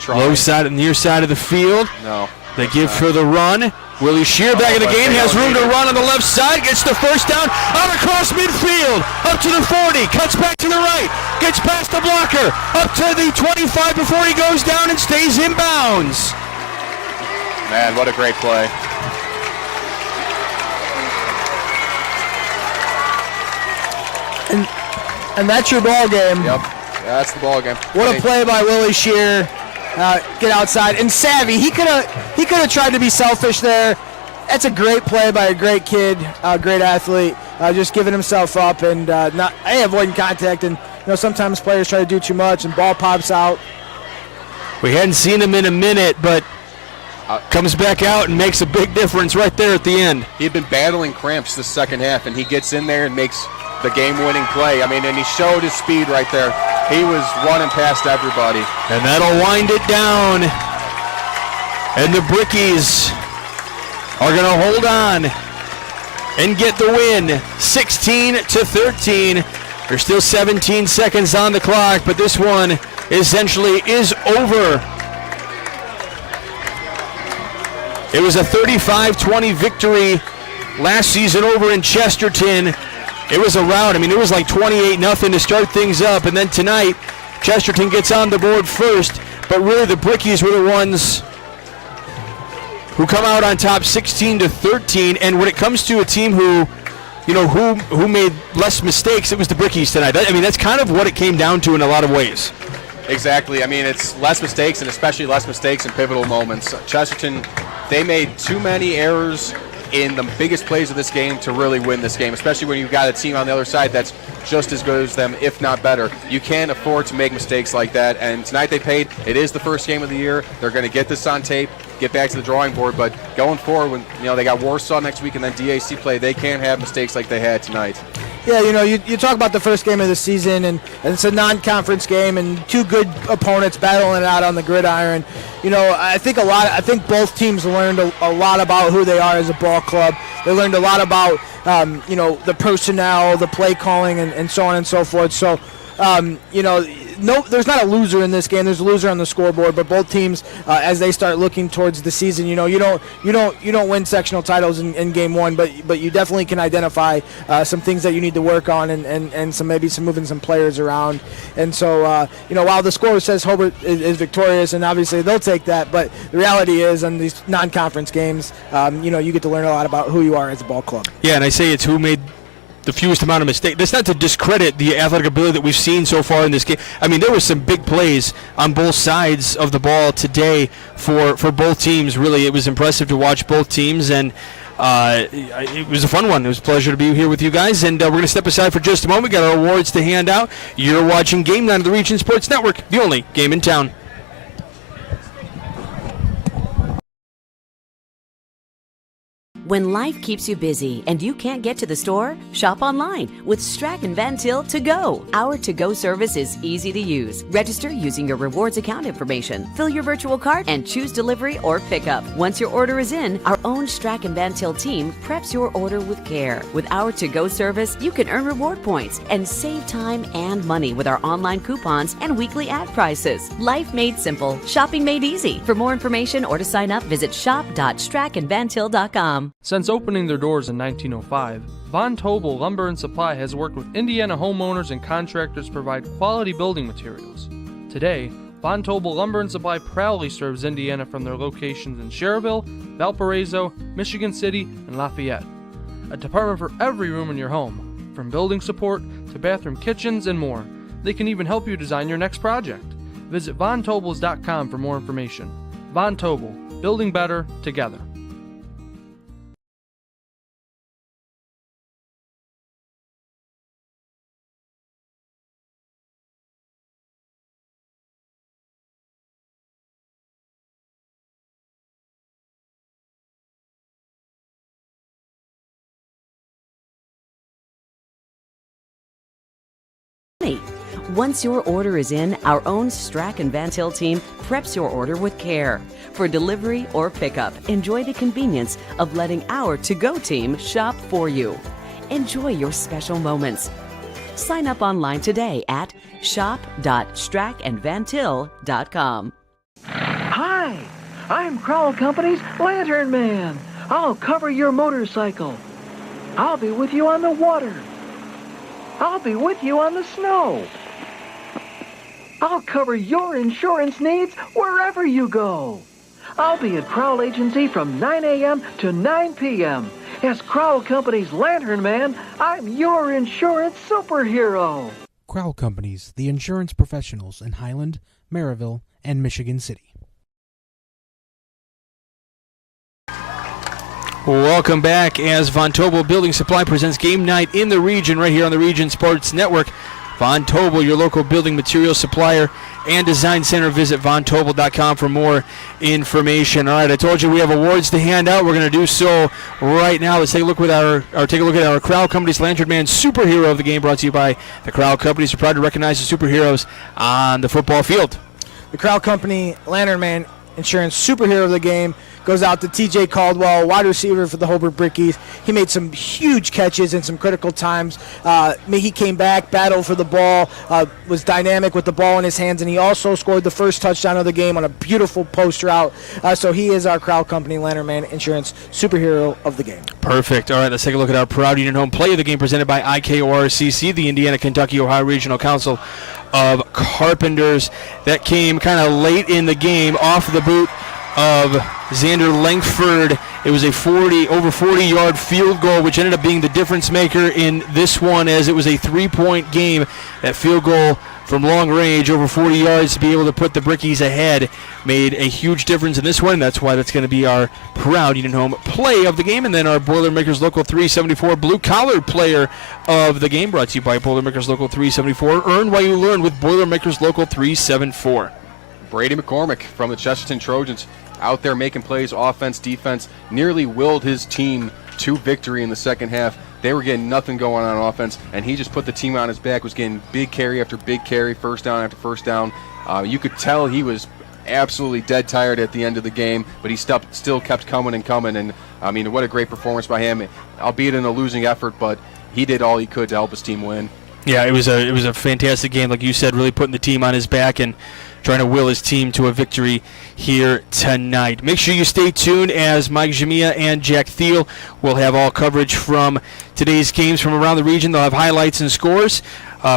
low side and near side of the field. No. They give for the run. Willie Shear back in the game, has room to run on the left side, gets the first down, out across midfield, up to the 40, cuts back to the right, gets past the blocker, up to the 25 before he goes down and stays in bounds. Man, what a great play. And that's your ball game. Yep, that's the ball game. What a play by Willie Shear. Get outside and savvy. He could have tried to be selfish there. That's a great play by a great kid, great athlete, just giving himself up and not avoiding contact. And sometimes players try to do too much and ball pops out. We hadn't seen him in a minute, but comes back out and makes a big difference right there at the end. He had been battling cramps the second half, and he gets in there and makes the game-winning play. I mean, and he showed his speed right there. He was running past everybody. And that'll wind it down. And the Brickies are going to hold on and get the win, 16-13. There's still 17 seconds on the clock, but this one essentially is over. It was a 35-20 victory last season over in Chesterton. It was a rout. I mean, it was like 28-0 to start things up. And then tonight, Chesterton gets on the board first. But really, the Brickies were the ones who come out on top 16-13. And when it comes to a team who made less mistakes, it was the Brickies tonight. I mean, that's kind of what it came down to in a lot of ways. Exactly. I mean, it's less mistakes, and especially less mistakes in pivotal moments. Chesterton, they made too many errors in the biggest plays of this game to really win this game, especially when you've got a team on the other side that's just as good as them, if not better. You can't afford to make mistakes like that, and tonight they paid. It is the first game of the year. They're going to get this on tape, get back to the drawing board, but going forward, when they got Warsaw next week and then DAC play, they can't have mistakes like they had tonight. Yeah, you talk about the first game of the season, and it's a non-conference game, and two good opponents battling it out on the gridiron. I think both teams learned a lot about who they are as a ball club. They learned a lot about the personnel, the play calling, and so on and so forth. So no, there's not a loser in this game. There's a loser on the scoreboard, but both teams, as they start looking towards the season, you don't win sectional titles in game one, but you definitely can identify some things that you need to work on and some moving some players around. And so while the score says Hobart is victorious, and obviously they'll take that, but the reality is on these non-conference games, you get to learn a lot about who you are as a ball club. Yeah, and I say it's who made the fewest amount of mistakes. That's not to discredit the athletic ability that we've seen so far in this game. I mean, there were some big plays on both sides of the ball today for both teams. Really, it was impressive to watch both teams, and it was a fun one. It was a pleasure to be here with you guys, and we're going to step aside for just a moment. We got our awards to hand out. You're watching Game 9 of the Region Sports Network, the only game in town. When life keeps you busy and you can't get to the store, shop online with Strachan Van Til To Go. Our to-go service is easy to use. Register using your rewards account information, fill your virtual cart, and choose delivery or pickup. Once your order is in, our own Strachan Van Til team preps your order with care. With our to-go service, you can earn reward points and save time and money with our online coupons and weekly ad prices. Life made simple, shopping made easy. For more information or to sign up, visit shop.strachanvantil.com. Since opening their doors in 1905, Von Tobel Lumber and Supply has worked with Indiana homeowners and contractors to provide quality building materials. Today, Von Tobel Lumber and Supply proudly serves Indiana from their locations in Cherville, Valparaiso, Michigan City, and Lafayette. A department for every room in your home, from building support to bathroom kitchens and more. They can even help you design your next project. Visit VonTobels.com for more information. Von Tobel, building better together. Once your order is in, our own Strachan Van Til team preps your order with care. For delivery or pickup, enjoy the convenience of letting our to-go team shop for you. Enjoy your special moments. Sign up online today at shop.strachanvantil.com. Hi, I'm Crowell Company's Lantern Man. I'll cover your motorcycle. I'll be with you on the water. I'll be with you on the snow. I'll cover your insurance needs wherever you go. I'll be at Crowell Agency from 9 a.m. to 9 p.m. As Crowell Company's Lantern Man, I'm your insurance superhero. Crowell Companies, the insurance professionals in Highland, Maryville, and Michigan City. Welcome back as Von Tobel Building Supply presents Game Night in the Region right here on the Region Sports Network. Von Tobel, your local building materials supplier and design center. Visit VonTobel.com for more information. All right, I told you we have awards to hand out. We're going to do so right now. Let's take a look at our Crowell Companies Lantern Man Superhero of the Game, brought to you by the Crowell Companies. We're proud to recognize the superheroes on the football field. The Crowell Company Lantern Man Insurance Superhero of the Game goes out to TJ Caldwell, wide receiver for the Hobart Brickies. He made some huge catches in some critical times. He came back, battled for the ball, was dynamic with the ball in his hands, and he also scored the first touchdown of the game on a beautiful post route. So he is our Crowell Company Lantern Man Insurance Superhero of the Game. Perfect. All right, let's take a look at our Proud Union Home Play of the Game presented by IKORCC, the Indiana, Kentucky, Ohio Regional Council of Carpenters. That came kind of late in the game off the boot of Xander Langford. It was a over 40-yard field goal, which ended up being the difference maker in this one, as it was a 3-point game. That field goal from long range, over 40 yards, to be able to put the Brickies ahead, made a huge difference in this one. That's why that's going to be our Proud Union Home Play of the Game. And then our Boilermakers Local 374 Blue Collar Player of the Game, brought to you by Boilermakers Local 374. Earn while you learn with Boilermakers Local 374. Brady McCormick from the Chesterton Trojans, out there making plays, offense, defense, nearly willed his team to victory in the second half. They were getting nothing going on offense, and he just put the team on his back, was getting big carry after big carry, first down after first down. You could tell he was absolutely dead tired at the end of the game, but he still kept coming and coming, and I mean, what a great performance by him, albeit in a losing effort, but he did all he could to help his team win. Yeah, it was a fantastic game, like you said, really putting the team on his back and trying to will his team to a victory here tonight. Make sure you stay tuned, as Mike Jamia and Jack Thiel will have all coverage from today's games from around the region. They'll have highlights and scores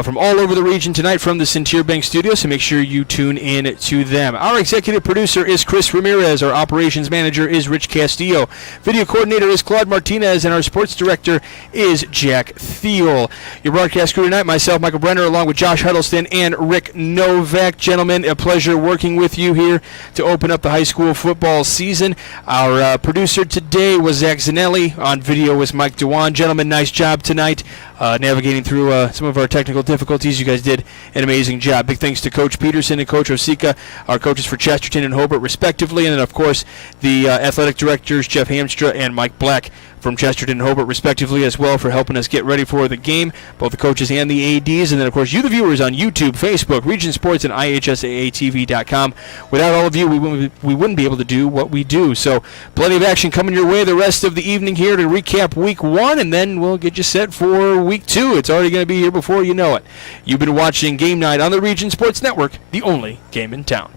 from all over the region tonight from the Centier Bank studio, so make sure you tune in to them. Our executive producer is Chris Ramirez. Our operations manager is Rich Castillo. Video coordinator is Claude Martinez, and our sports director is Jack Thiel. Your broadcast crew tonight, myself, Michael Brenner, along with Josh Huddleston and Rick Novak. Gentlemen, a pleasure working with you here to open up the high school football season. Our producer today was Zach Zanelli. On video was Mike Dewan. Gentlemen, nice job tonight. navigating through some of our technical difficulties. You guys did an amazing job. Big thanks to Coach Peterson and Coach Osika, our coaches for Chesterton and Hobart, respectively. And then, of course, the athletic directors, Jeff Hamstra and Mike Black from Chesterton and Hobart, respectively, as well, for helping us get ready for the game, both the coaches and the ADs. And then, of course, you, the viewers, on YouTube, Facebook, Region Sports, and IHSAATV.com. Without all of you, we wouldn't be able to do what we do. So plenty of action coming your way the rest of the evening here to recap Week 1, and then we'll get you set for Week 2. It's already going to be here before you know it. You've been watching Game Night on the Region Sports Network, the only game in town.